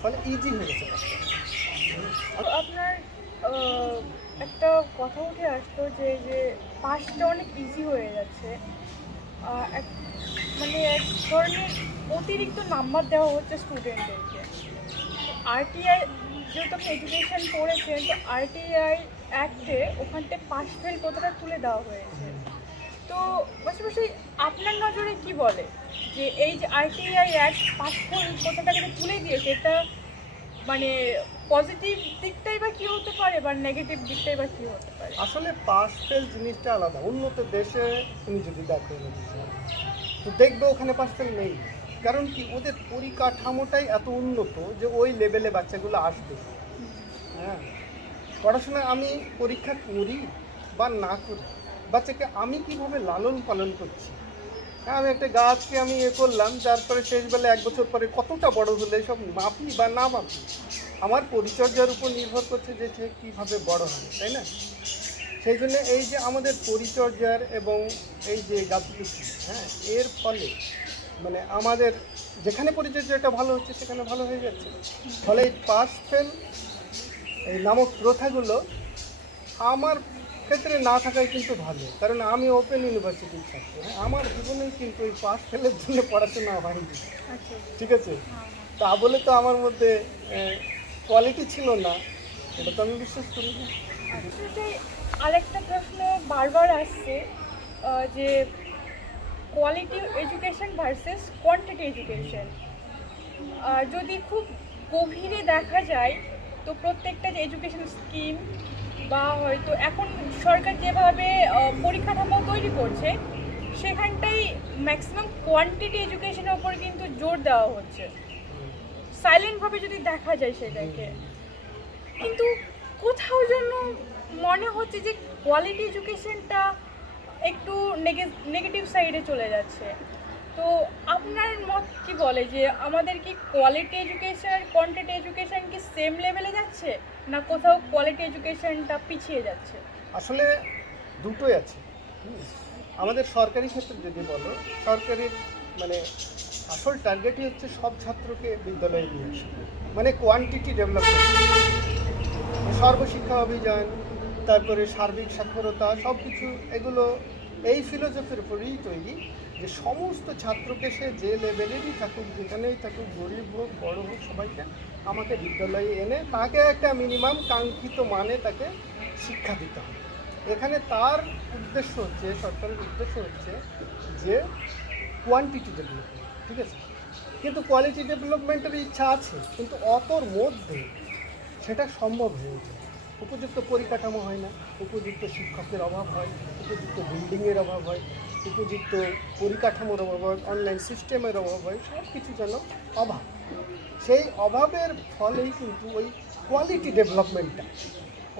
ফলে ইজি হয়ে গেছে কাজটা। আপনার একটা কথা উঠে আসতো যে যে পাসটা অনেক ইজি হয়ে যাচ্ছে, মানে এক ধরনের অতিরিক্ত নাম্বার দেওয়া হচ্ছে স্টুডেন্টদেরকে। আরটিআই, যেহেতু আপনি এডুকেশন পড়েছেন, তো আরটিআই অ্যাক্টে ওখানতে পাস ফেল কথাটা তুলে দেওয়া হয়েছে। তো পাশাপাশি আপনার নজরে কি বলে যে এই যে আরটিআই অ্যাক্ট পাস ফেল কথাটাকে যে তুলে দিয়েছে, এটা মানে পজিটিভ দিকটাই বা কী হতে পারে বা নেগেটিভ দিকটাই বা কী হতে পারে? আসলে পাস ফেল জিনিসটা আলাদা। উন্নত দেশে তুমি যদি দেখো, তো দেখবে ওখানে পাস ফেল নেই। কারণ কি, ওদের পরিকাঠামোটাই এত উন্নত যে ওই লেভেলে বাচ্চাগুলো আসবে। হ্যাঁ, পড়াশোনা আমি পরীক্ষা করি বা না করি, বাচ্চাকে আমি কিভাবে লালন পালন করছি। হ্যাঁ, আমি একটা গাছকে আমি করলাম, তারপরে শেষবেলা 1 বছর পরে কতটা বড় হলে সব মাপি বা না মাপি, আমার পরিচর্যার উপর নির্ভর করছে যে সে কীভাবে বড় হবে, তাই না? সেই জন্য এই যে আমাদের পরিচর্যার এবং এই যে গাফিলতি, হ্যাঁ, এর ফলে মানে আমাদের যেখানে পরিচর্যাটা ভালো হচ্ছে সেখানে ভালো হয়ে যাচ্ছে। ফলে এই পাস ফেল এই নামক প্রথাগুলো আমার ক্ষেত্রে না থাকাই কিন্তু ভালো। কারণ আমি ওপেন ইউনিভার্সিটির ছাত্র। হ্যাঁ, আমার জীবনেই কিন্তু এই পাস ফেলের জন্য পড়াশোনা হয়নি। ঠিক আছে? তা বলে তো আমার মধ্যে কোয়ালিটি ছিল না, এটা তো আমি বিশ্বাস করি না। আরেকটা প্রশ্ন বারবার আসছে যে quality education versus quantity education. যদি খুব গভীরে দেখা যায়, তো প্রত্যেকটা যে এডুকেশন স্কিম বা হয়তো এখন সরকার যেভাবে পরিকাঠামো তৈরি করছে, সেখানটাই ম্যাক্সিমাম কোয়ান্টিটি এডুকেশনের ওপর কিন্তু জোর দেওয়া হচ্ছে, সাইলেন্টভাবে যদি দেখা যায় সেটাকে। কিন্তু কোথাও যেন মনে হচ্ছে যে কোয়ালিটি এডুকেশনটা একটু নেগেটিভ সাইডে চলে যাচ্ছে। তো আপনার মত কি বলে যে আমাদের কি কোয়ালিটি এডুকেশন আর কোয়ান্টিটি এডুকেশন কি সেম লেভেলে যাচ্ছে, না কোথাও কোয়ালিটি এডুকেশনটা পিছিয়ে যাচ্ছে? আসলে দুটোই আছে। আমাদের সরকারি ক্ষেত্রে যদি বলো, সরকারের মানে আসল টার্গেটই হচ্ছে সব ছাত্রকে বিদ্যালয়ে নিয়ে আসা, মানে কোয়ান্টিটি ডেভেলপমেন্ট, সর্বশিক্ষা অভিযান, তারপরে সার্বিক সাক্ষরতা, সব কিছু এগুলো এই ফিলোসফির উপরেই তৈরি যে সমস্ত ছাত্রকে সে যে লেভেলেরই থাকুক, যেখানেই থাকুক, গরিব হোক বড় হোক, সবাইকে আমাকে বিদ্যালয়ে এনে তাকে একটা মিনিমাম কাঙ্ক্ষিত মানে তাকে শিক্ষা দিতে হবে। এখানে তার উদ্দেশ্য হচ্ছে, সরকারের উদ্দেশ্য হচ্ছে যে কোয়ান্টিটি ডেভেলপমেন্ট। ঠিক আছে? কিন্তু কোয়ালিটি ডেভেলপমেন্টের ইচ্ছা আছে, কিন্তু অতর মধ্যে সেটা সম্ভব হয়ে যায়। উপযুক্ত পরিকাঠামো হয় না, উপযুক্ত শিক্ষকের অভাব হয়, উপযুক্ত বিল্ডিংয়ের অভাব হয়, উপযুক্ত পরিকাঠামোর অভাব হয়, অনলাইন সিস্টেমের অভাব হয়, সব কিছু যেন অভাব। সেই অভাবের ফলেই কিন্তু ওই কোয়ালিটি ডেভেলপমেন্টটা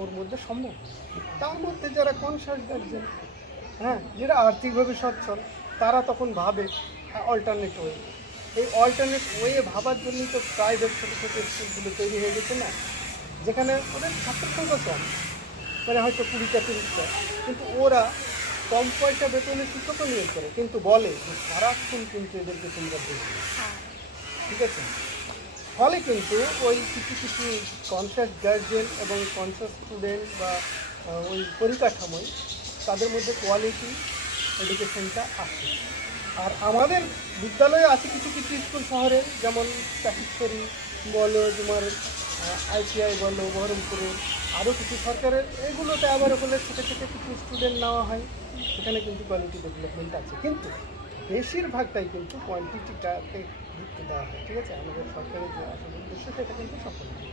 ওর মধ্যে সম্ভব। তার মধ্যে যারা কনসাস গার্জেন, হ্যাঁ, যারা আর্থিকভাবে সচ্ছল, তারা তখন ভাবে অল্টারনেট ওয়ে। এই অল্টারনেট ওয়ে ভাবার জন্যই তো প্রাইভেট ছোটো ছোটো স্কুলগুলো তৈরি হয়ে গেছে না, যেখানে ওদের ছাত্র সংখ্যা কম, মানে হয়তো 20-30টা, কিন্তু ওরা কম পয়সা বেতনে শিক্ষকও নিয়োগ করে, কিন্তু বলে যে সারাক্ষণ কিন্তু এদেরকে তোমরা দেখবে। ঠিক আছে? ফলে কিন্তু ওই কিছু কিছু কনসাস গার্জেন এবং কনসাস স্টুডেন্ট বা ওই পরিকাঠামোয় তাদের মধ্যে কোয়ালিটি এডুকেশনটা আসে। আর আমাদের বিদ্যালয়ে আছে কিছু কিছু স্কুল শহরে, যেমন চাকিশ্বরী বলো, তোমার আইটিআই বলো, বহরমপুরে আরও কিছু সরকারের, এগুলোতে আবার ওগুলো ছোটো ছোটো কিছু স্টুডেন্ট নেওয়া হয়, সেখানে কিন্তু কোয়ালিটি ডেভেলপমেন্ট আছে। কিন্তু বেশিরভাগটাই কিন্তু কোয়ান্টিটিটাকে গুরুত্ব দেওয়া হয়। ঠিক আছে? আমাদের সরকারের যে আসল উদ্দেশ্য সেটা কিন্তু সফল হয়।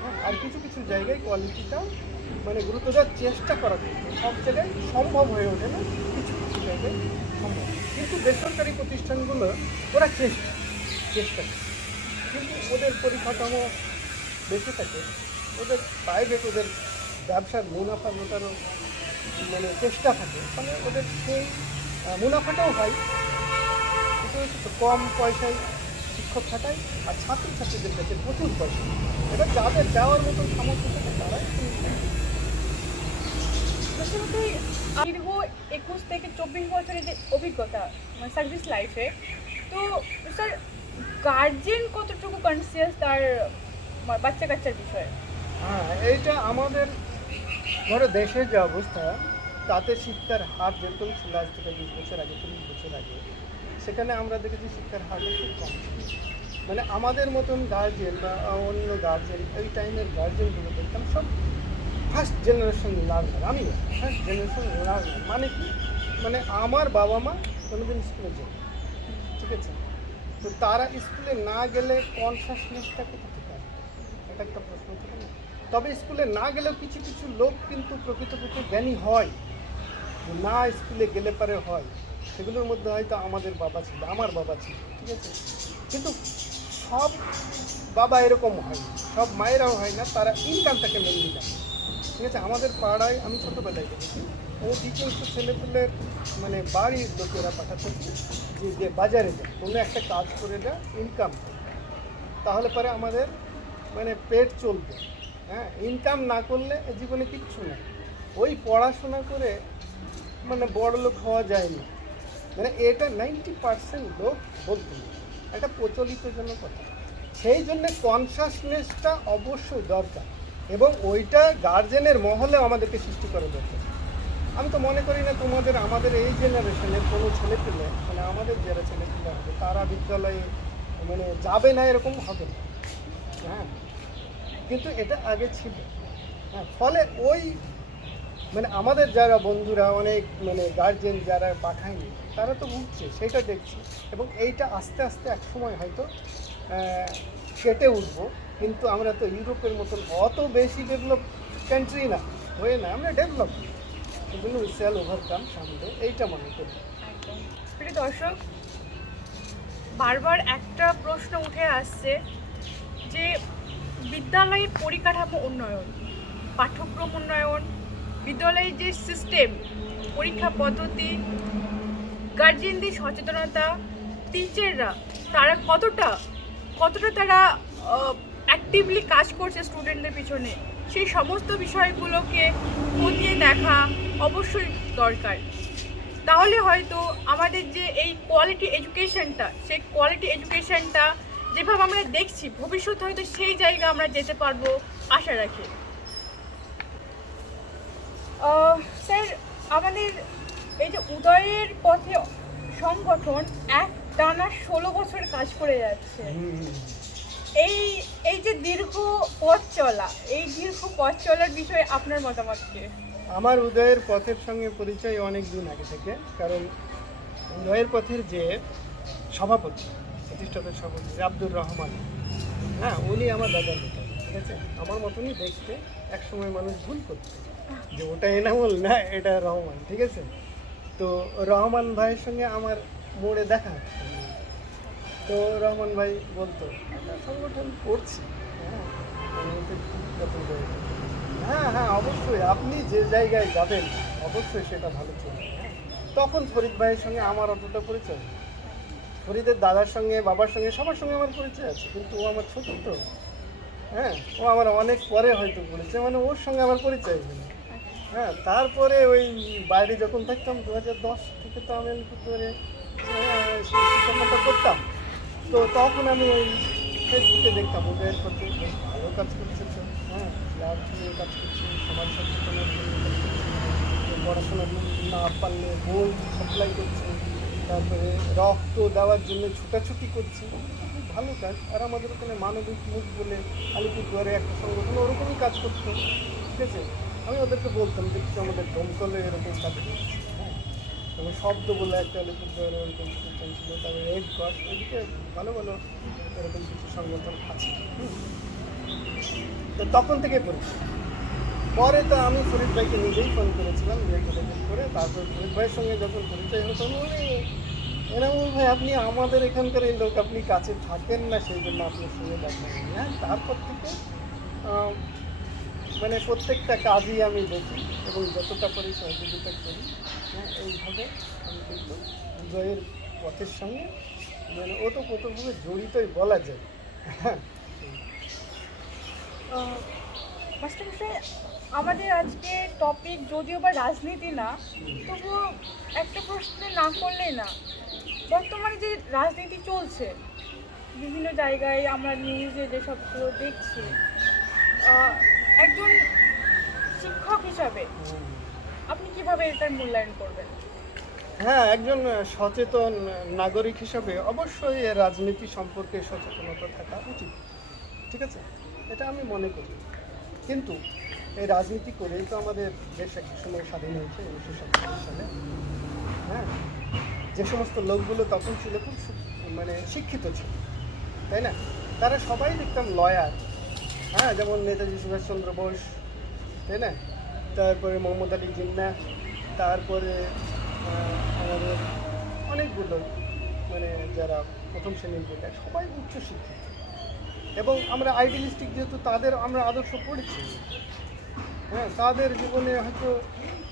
হ্যাঁ, আর কিছু কিছু জায়গায় কোয়ালিটিটা মানে গুরুত্ব দেওয়ার চেষ্টা করা যায়, সব জায়গায় সম্ভব হয়ে ওঠে না, কিছু কিছু জায়গায় সম্ভব। কিন্তু বেসরকারি প্রতিষ্ঠানগুলো ওরা চেষ্টা চেষ্টা করে। কিন্তু ওদের পরিকাঠামো বেঁচে থাকে, ওদের প্রাইভেট ওদের ব্যবসার মুনাফা মেটানোর মানে চেষ্টা থাকে, ফলে ওদের সেই মুনাফাটাও হয়, কিন্তু হচ্ছে তো কম পয়সায় শিক্ষক খাটায় আর ছাত্রছাত্রীদের কাছে প্রচুর পয়সা। এটা যাদের দেওয়ার মতো সামর্থ্য থাকে তারাই প্রথমতই দীর্ঘ 21 থেকে 24 বছরের যে অভিজ্ঞতা মানে সার্ভিস লাইফে, তো স্যার গার্জেন কতটুকু কনসিয়াস তার বাচ্চা কাচ্চার বিষয়ে? হ্যাঁ, এইটা আমাদের ধরো দেশের যে অবস্থা, তাতে শিক্ষার হার যেরকম ছিল আজ থেকে 20 বছর আগে 30 বছর আগে, সেখানে আমরা দেখেছি শিক্ষার হারটা খুব কম ছিল। মানে আমাদের মতন গার্জেন বা অন্য গার্জেন, এই টাইমের গার্জেনগুলো দেখতাম সব ফার্স্ট জেনারেশন লার্নার। আমি ফার্স্ট জেনারেশন লার্নার মানে কি, মানে আমার বাবা মা কোনোদিন স্কুলে যায়, ঠিক আছে, তো তারা স্কুলে না গেলে কনসাসনেসটা কোথা থেকে আসবে, এটা একটা প্রশ্ন থাকে না। তবে স্কুলে না গেলেও কিছু কিছু লোক কিন্তু প্রকৃতপক্ষে জ্ঞানী হয়, না স্কুলে গেলে পারে হয়, সেগুলোর মধ্যে হয়তো আমাদের বাবা ছিল, আমার বাবা ছিল, ঠিক আছে। কিন্তু সব বাবা এরকম হয় না, সব মায়েরাও হয় না, তারা ইনকামটাকে মেনে নিতে হয়, ঠিক আছে। আমাদের পাড়ায় আমি ছোটোবেলায় দেখেছি, ও দ্বিতীয়ত ছেলেপেলের মানে বাড়ির লোকেরা পাঠাতে যে বাজারে যায়, কোনো একটা কাজ করে দেয়, ইনকাম, তাহলে পরে আমাদের মানে পেট চলবে। হ্যাঁ, ইনকাম না করলে এ জীবনে কিচ্ছু নেই। ওই পড়াশোনা করে মানে বড় লোক হওয়া যায়নি, মানে এটা 90% লোক বলতে একটা প্রচলিত জন্য কথা। সেই জন্য কনসাসনেসটা অবশ্যই দরকার, এবং ওইটা গার্জেনের মহলেও আমাদেরকে সৃষ্টি করা দরকার। আমি তো মনে করি না তোমাদের আমাদের এই জেনারেশনের কোনো ছেলেপিলে, মানে আমাদের যারা ছেলেপিলে হবে তারা বিদ্যালয়ে মানে যাবে না, এরকম হবে না। হ্যাঁ, কিন্তু এটা আগে ছিল। হ্যাঁ, ফলে ওই মানে আমাদের যারা বন্ধুরা অনেক মানে গার্জেন যারা পাঠায়নি, তারা তো ভুগছে, সেটা দেখছি। এবং এইটা আস্তে আস্তে এক সময় হয়তো কেটে উঠবো। কিন্তু আমরা তো ইউরোপের মতন অত বেশি ডেভেলপ কান্ট্রি না, হয়ে না, আমরা ডেভেলপ, সেজন্য উই শ্যাল ওভারকাম সামনে, এইটা মনে করি। একদম। প্রিয় দর্শক, বারবার একটা প্রশ্ন উঠে আসছে যে বিদ্যালয়ের পরিকাঠামো উন্নয়ন, পাঠ্যক্রম উন্নয়ন, বিদ্যালয়ের যে সিস্টেম, পরীক্ষা পদ্ধতি, গার্জিয়ানদের সচেতনতা, টিচাররা তারা কতটা তারা অ্যাক্টিভলি কাজ করছে স্টুডেন্টদের পিছনে, সেই সমস্ত বিষয়গুলোকে খতিয়ে দেখা অবশ্যই দরকার। তাহলে হয়তো আমাদের যে এই কোয়ালিটি এডুকেশনটা, সেই কোয়ালিটি এডুকেশনটা যেভাবে আমরা দেখছি, ভবিষ্যতে হয়তো সেই জায়গা আমরা যেতে পারবো আশা রাখি। স্যার, আমাদের এই যে উদয়ের পথে সংগঠন এক টানা 16 বছর কাজ করে যাচ্ছে, এই যে দীর্ঘ পথ চলার বিষয়ে আপনার মতামত কি? আমার উদয়ের পথের সঙ্গে পরিচয় অনেক দিন আগে থেকে, কারণ উদয়ের পথের যে সভাপতি, প্রতিষ্ঠাতা সভাপতি আব্দুর রহমান, হ্যাঁ, উনি আমার দাদার মতো, ঠিক আছে, আমার মতনই দেখতে। এক সময় মানুষ ভুল করতো যে ওটা এনামুল না, এটা রহমান, ঠিক আছে। তো রহমান ভাইয়ের সঙ্গে আমার মোড়ে দেখা হতো। তো রহমান ভাই বলতো একটা সংগঠন করছি, হ্যাঁ, আমি তো কত বলবো। হ্যাঁ হ্যাঁ, অবশ্যই আপনি যে জায়গায় যাবেন অবশ্যই সেটা ভালো চলবে। হ্যাঁ, তখন ফরিদ ভাইয়ের সঙ্গে আমার অতটা পরিচয় নেই। ফরিদের দাদার সঙ্গে, বাবার সঙ্গে, সবার সঙ্গে আমার পরিচয় আছে, কিন্তু ও আমার ছোট তো। হ্যাঁ, ও আমার অনেক পরে হয়তো বলেছে, মানে ওর সঙ্গে আমার পরিচয় হয়নি। হ্যাঁ, তারপরে ওই বাইরে যখন থাকতাম 2010 থেকে তো আমি আলিপুরদুয়ারে শিক্ষকতা করতাম। তো তখন আমি ওই ফেসবুকে দেখতাম ওদের প্রতি বেশ ভালো কাজ করছে তো। হ্যাঁ, ক্লাব নিয়ে কাজ করছে, সমাজ সচেতনের জন্য কাজ করছে, পড়াশোনা না পারলে বই সাপ্লাই করছে, তারপরে রক্ত দেওয়ার জন্য ছুটাছুটি করছে, খুব ভালো কাজ। আর আমাদের ওখানে মানবিক মুখ বলে আলিপুরদুয়ারে একটা সংগঠন ওরকমই কাজ করতো, ঠিক আছে। আমি ওদেরকে বলতাম যে কিছু আমাদের দমকলে এরকম কাজ করছে। হ্যাঁ, এবং শব্দ বলে একটা আলিপুরদুয়ারে ওরকম প্রতিষ্ঠান ছিল, তারপরে রেড ক্রস, ওইদিকে ভালো ভালো এরকম কিছু সংগঠন আছে। তো তখন থেকে পরিচয়। পরে তো আমি ফরিদ ভাইকে নিজেই ফোন করেছিলাম যোগাযোগ করে, তারপর ফরিদ ভাইয়ের সঙ্গে যখন পরিচয় হতো এনামুল ভাই আপনি আমাদের এখানকার এই লোক, আপনি কাছে থাকেন না সেই জন্য আপনার সঙ্গে দেখা হয়নি। হ্যাঁ, তারপর থেকে আহ, মানে প্রত্যেকটা কাজই আমি দেখি এবং যতটা পারি সহযোগিতা করি। হ্যাঁ, এইভাবে আমি কিন্তু বিজয়ের পথের সঙ্গে মানে ওতপ্রোতভাবে জড়িতই বলা যায়। হ্যাঁ, মাস্টারমশাই, আমাদের আজকে টপিক যদিও বা রাজনীতি না, তবুও একটা প্রশ্ন না করলেই না। বর্তমানে যে রাজনীতি চলছে বিভিন্ন জায়গায়, আমরা নিউজে যেসবগুলো দেখছি, একজন শিক্ষক হিসাবে আপনি কিভাবে এটার মূল্যায়ন করবেন? হ্যাঁ, একজন সচেতন নাগরিক হিসাবে অবশ্যই এ রাজনীতি সম্পর্কে সচেতনতা থাকা উচিত। ঠিক আছে, এটা আমি মনে করি। কিন্তু এই রাজনীতি করেই তো আমাদের দেশ এক সময় স্বাধীন হয়েছে 1947 সালে। হ্যাঁ, যে সমস্ত লোকগুলো তখন ছিল খুব মানে শিক্ষিত ছিল, তাই না? তারা সবাই দেখতাম লয়ার। হ্যাঁ, যেমন নেতাজি সুভাষচন্দ্র বোস, তাই না? তারপরে মোহাম্মদ আলী জিন্নাহ, তারপরে আমাদের অনেকগুলো মানে যারা প্রথম শ্রেণীর বেকার, সবাই উচ্চশিক্ষিত এবং আমরা আইডিয়ালিস্টিক, যেহেতু তাদের আমরা আদর্শ পড়েছি। হ্যাঁ, তাদের জীবনে হয়তো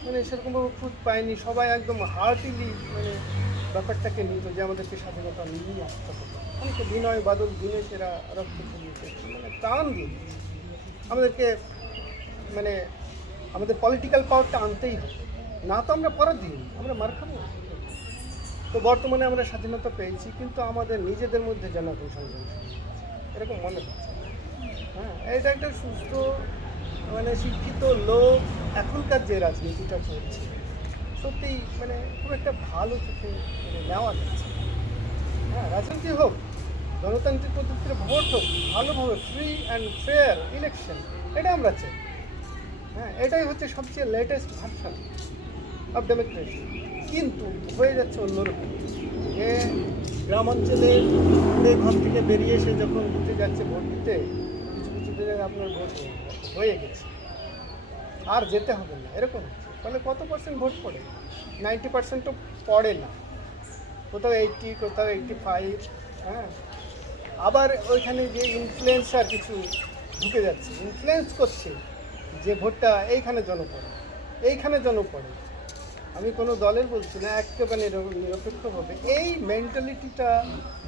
মানে সেরকমভাবে খুঁজ পায়নি, সবাই একদম হার্টিলি মানে ব্যাপারটাকে নিত যে আমাদেরকে স্বাধীনতা নিয়েই আসতে হবে। অনেকে বিনয় বাদল দিনেশ এরা রক্ত ঝরিয়েছে, মানে প্রাণ দিয়ে দিয়েছে। আমাদেরকে মানে আমাদের পলিটিক্যাল পাওয়ারটা আনতেই হবে, না তো আমরা পরাধীন, আমরা মার খাবো। তো বর্তমানে আমরা স্বাধীনতা পেয়েছি, কিন্তু আমাদের নিজেদের মধ্যে যেন এখন সংগ্রাম এরকম মনে হচ্ছে। হ্যাঁ, এটা একটা সুস্থ মানে শিক্ষিত লোক এখনকার যে রাজনীতিটা চলছে সত্যি মানে খুব একটা ভালো চোখে মানে নেওয়া যাচ্ছে। হ্যাঁ, রাজনীতি হোক, গণতান্ত্রিক পদ্ধতিতে ভোট হোক, ভালোভাবে ফ্রি অ্যান্ড ফেয়ার ইলেকশন, এটা আমরা চাই। হ্যাঁ, এটাই হচ্ছে সবচেয়ে লেটেস্ট ভার্সন অফ ডেমোক্রেসি। কিন্তু হয়ে যাচ্ছে অন্যরকম। এ গ্রামাঞ্চলে ঘর থেকে বেরিয়ে এসে যখন বুথে যাচ্ছে ভোট দিতে, কিছু কিছু দিনের আপনার ভোট হয়ে গেছে, আর যেতে হবে না, এরকম হচ্ছে। ফলে কত পার্সেন্ট ভোট পড়ে? 90%ও পড়ে না, কোথাও 80, কোথাও 85। হ্যাঁ, আবার ওইখানে যে ইনফ্লুয়েন্সার কিছু ঢুকে যাচ্ছে, ইনফ্লুয়েন্স করছে যে ভোটটা এইখানে জন পড়ে, এইখানে জন পড়ে। আমি কোনো দলের বলছি না, একেবারে নিরপেক্ষভাবে এই মেন্টালিটিটা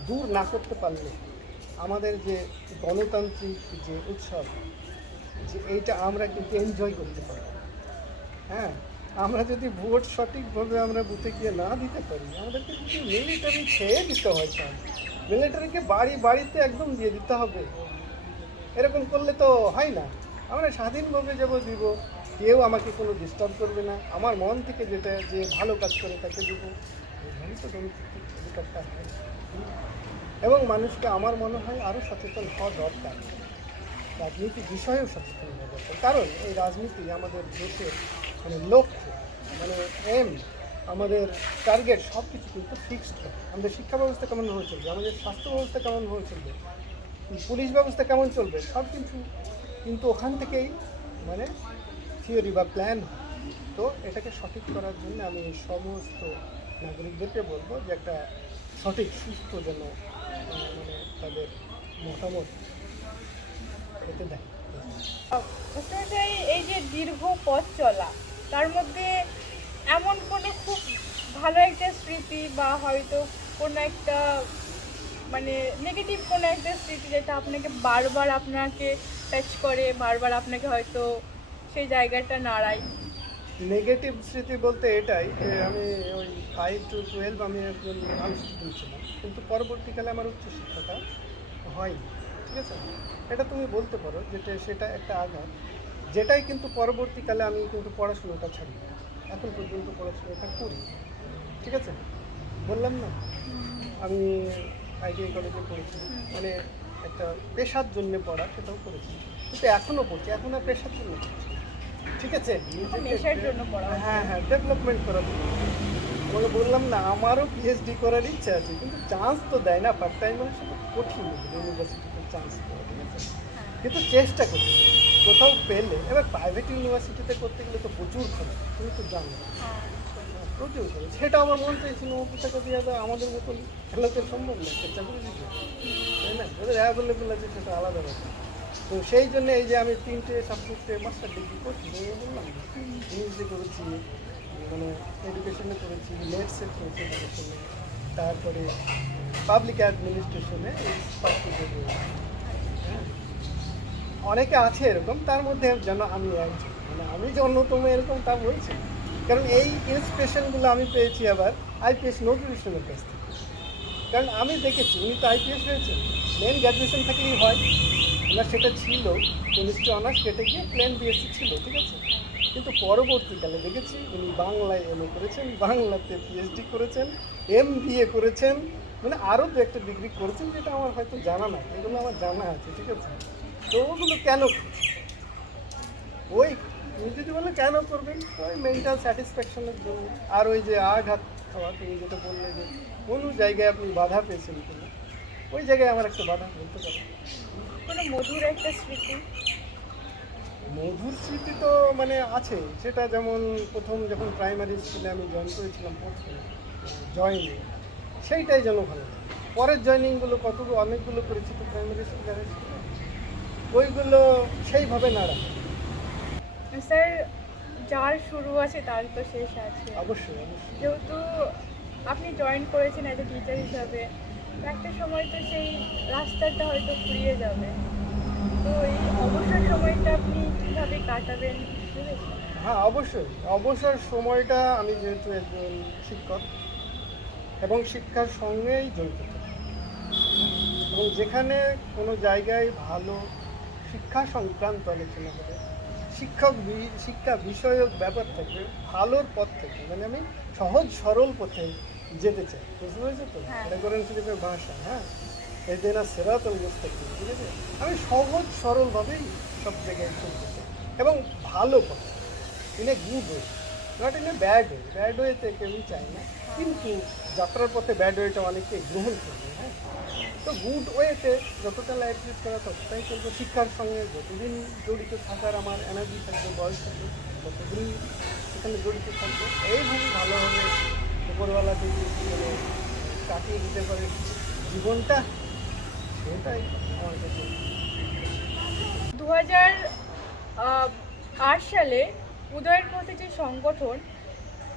দূর না করতে পারলে আমাদের যে গণতান্ত্রিক যে উৎসব, যে এইটা আমরা কিন্তু এনজয় করতে পারব। হ্যাঁ, আমরা যদি ভোট সঠিকভাবে আমরা বুথে গিয়ে না দিতে পারি, আমাদেরকে যদি মিলিটারি ছেড়ে দিতে হয়, স্যার মিলিটারিকে বাড়ি বাড়িতে একদম দিয়ে দিতে হবে, এরকম করলে তো হয় না। আমরা স্বাধীনভাবে যাব, দিব, কেউ আমাকে কোনো ডিস্টার্ব করবে না, আমার মন থেকে যেটা যে ভালো কাজ করে তাকে দেব, এইভাবেই তো গণতান্ত্রিক অধিকারটা হয়। এবং মানুষকে আমার মনে হয় আরও সচেতন হওয়া দরকার, রাজনীতি বিষয়েও সচেতন হওয়া দরকার। কারণ এই রাজনীতি আমাদের দেশের মানে লক্ষ্য, মানে এম, আমাদের টার্গেট সব কিছু কিন্তু ফিক্সড হয়। আমাদের শিক্ষা ব্যবস্থা কেমনভাবে চলবে, আমাদের স্বাস্থ্য ব্যবস্থা কেমনভাবে চলবে, পুলিশ ব্যবস্থা কেমন চলবে, সব কিছু কিন্তু ওখান থেকেই মানে থিওরি বা প্ল্যান হয়। তো এটাকে সঠিক করার জন্য আমি সমস্ত নাগরিকদেরকে বলবো যে একটা সঠিক সুস্থ যেন মানে তাদের মতামত পেতে দেয়। মাস্টারমশাই, এই যে দীর্ঘ পথ চলা, তার মধ্যে এমন কোনো খুব ভালো একটা স্মৃতি বা হয়তো কোনো একটা মানে নেগেটিভ কোনো একটা স্মৃতি যেটা আপনাকে বারবার আপনাকে টাচ করে, বারবার আপনাকে হয়তো সেই জায়গাটা নাড়ায়? নেগেটিভ স্মৃতি বলতে এটাই যে আমি ওই 5 to 12 আমি একজন ভালো স্টুডেন্ট ছিলাম, কিন্তু পরবর্তীকালে আমার উচ্চশিক্ষাটা হয়নি। ঠিক আছে, এটা তুমি বলতে পারো যেটা সেটা একটা আঘাত, যেটাই কিন্তু পরবর্তীকালে আমি কিন্তু পড়াশোনাটা ছাড়ি, এখন পর্যন্ত পড়াশোনাটা করি। ঠিক আছে, বললাম না আমি আইটিআই কলেজে পড়েছি, মানে একটা পেশার জন্য পড়া, সেটাও করেছি, কিন্তু এখনও পড়ছি, এখন আর পেশার জন্য পড়ছি। ঠিক আছে, নেশার জন্য পড়া? হ্যাঁ হ্যাঁ, ডেভেলপমেন্ট করার জন্য। আমাকে বললাম না আমারও পিএইচডি করার ইচ্ছা আছে, কিন্তু চান্স তো দেয় না, পার্ট টাইম মানে সেটা কঠিন ইউনিভার্সিটিতে চান্স দেওয়া। ঠিক আছে, কিন্তু চেষ্টা করছি কোথাও পেলে। এবার প্রাইভেট ইউনিভার্সিটিতে করতে গেলে তো প্রচুর খরচ, তুমি তো জানো। প্রচুর খরচ। সেটা আমার মন চাইছিল 90 টাকা দিয়ে দেওয়া আমাদের মতন লোকের সম্ভব না একটা চাকরি দিতে, তাই না? ওদের অ্যাভেলেবেল আছে সেটা আলাদা ব্যাপার। তো সেই জন্য এই যে আমি 3টে সাবজেক্টে মাস্টার ডিগ্রি করছি, বললাম ইংরেজি করেছি, মানে এডুকেশনে করেছি, নেটসে করেছি এডুকেশনে, তারপরে পাবলিক অ্যাডমিনিস্ট্রেশনে হ্যাঁ। অনেকে আছে এরকম, তার মধ্যে যেন আমি একজন, মানে আমি যে অন্যতম এরকম তা বলছি। কারণ এই ইন্সপিরেশনগুলো আমি পেয়েছি আবার আইপিএস নজরুল ইসলামের কাছ থেকে। কারণ আমি দেখেছি উনি তো আইপিএস হয়েছেন, মেন গ্র্যাজুয়েশন থেকেই হয়, ওনার সেটা ছিল, কেমিস্ট্রি অনার্স কেটে গিয়ে প্লেন বিএসসি ছিল, ঠিক আছে। কিন্তু পরবর্তীকালে দেখেছি উনি বাংলায় এমএ করেছেন, বাংলাতে পিএইচডি করেছেন, এমবিএ করেছেন, মানে আরও দু একটা ডিগ্রি করেছেন যেটা আমার হয়তো জানা না, এগুলো আমার জানা আছে, ঠিক আছে। তো ওগুলো কেন ওই তুমি যদি বলে কেন করবেন, ওই মেন্টাল স্যাটিসফ্যাকশনের জন্য। আর ওই যে আঘাত খাওয়া, তুমি যেটা বললে যে কোনো জায়গায় আপনি বাধা পেয়েছেন কিনা, ওই জায়গায় আমার একটা বাধা বলতে পারে। কোনো মধুর একটা স্মৃতি? মধুর স্মৃতি তো মানে আছে, সেটা যেমন প্রথম যখন প্রাইমারি স্কুলে আমি জয়েন করেছিলাম, প্রথম জয়েনিং, সেইটাই যেন ভালো। পরের জয়েনিংগুলো কতগুলো অনেকগুলো করেছি তো প্রাইমারি স্কুলে, ওইগুলো সেইভাবে না রাখা। স্যার, যার শুরু আছে তার তো শেষ আছে। অবশ্যই অবশ্যই। যেহেতু আপনি জয়েন করেছেন অ্যাজ এ টিচার হিসাবে, তো একটা সময় তো সেই রাস্তাটা হয়তো ফুরিয়ে যাবে। তো এই অবসর সময়টা আপনি কীভাবে কাটাবেন ভেবেছেন? হ্যাঁ অবশ্যই, অবসর সময়টা আমি যেহেতু একজন শিক্ষক এবং শিক্ষার সঙ্গেই জড়িত থাকি, এবং যেখানে কোনো জায়গায় ভালো শিক্ষা সংক্রান্ত আলোচনা হবে, শিক্ষা বিষয়ক ব্যাপার থেকে, ভালোর পথ থেকে, মানে আমি সহজ সরল পথে যেতে চাই, বুঝতে পেরেছো তো? হ্যাঁ। এটা কোরআন শরীফের ভাষা, হ্যাঁ, এই দিন আর সিরাতুল মুস্তাকিম, ঠিক আছে। আমি সহজ সরলভাবেই সব জায়গায় চলতে চাই, এবং ভালো পথ, in a good way, not in a bad way. Bad ওয়েতে কেউই চাই না, কিন্তু যাত্রার পথে ব্যাড ওয়েটা অনেকে গ্রহণ করবে, হ্যাঁ। তো গুড ওয়েতে যতটা লাইফ লিড করা ততটাই করবো। শিক্ষার সঙ্গে যতদিন জড়িত থাকার আমার এনার্জি থাকবে, বয়স থাকবে, ততদিন সেখানে জড়িত থাকবে। এইভাবে ভালোভাবে উপরওয়ালা যদি মানে কাটিয়ে দিতে পারে জীবনটা, সেটাই আমার কাছে। 2008 সালে উদয়ের পথে যে সংগঠন,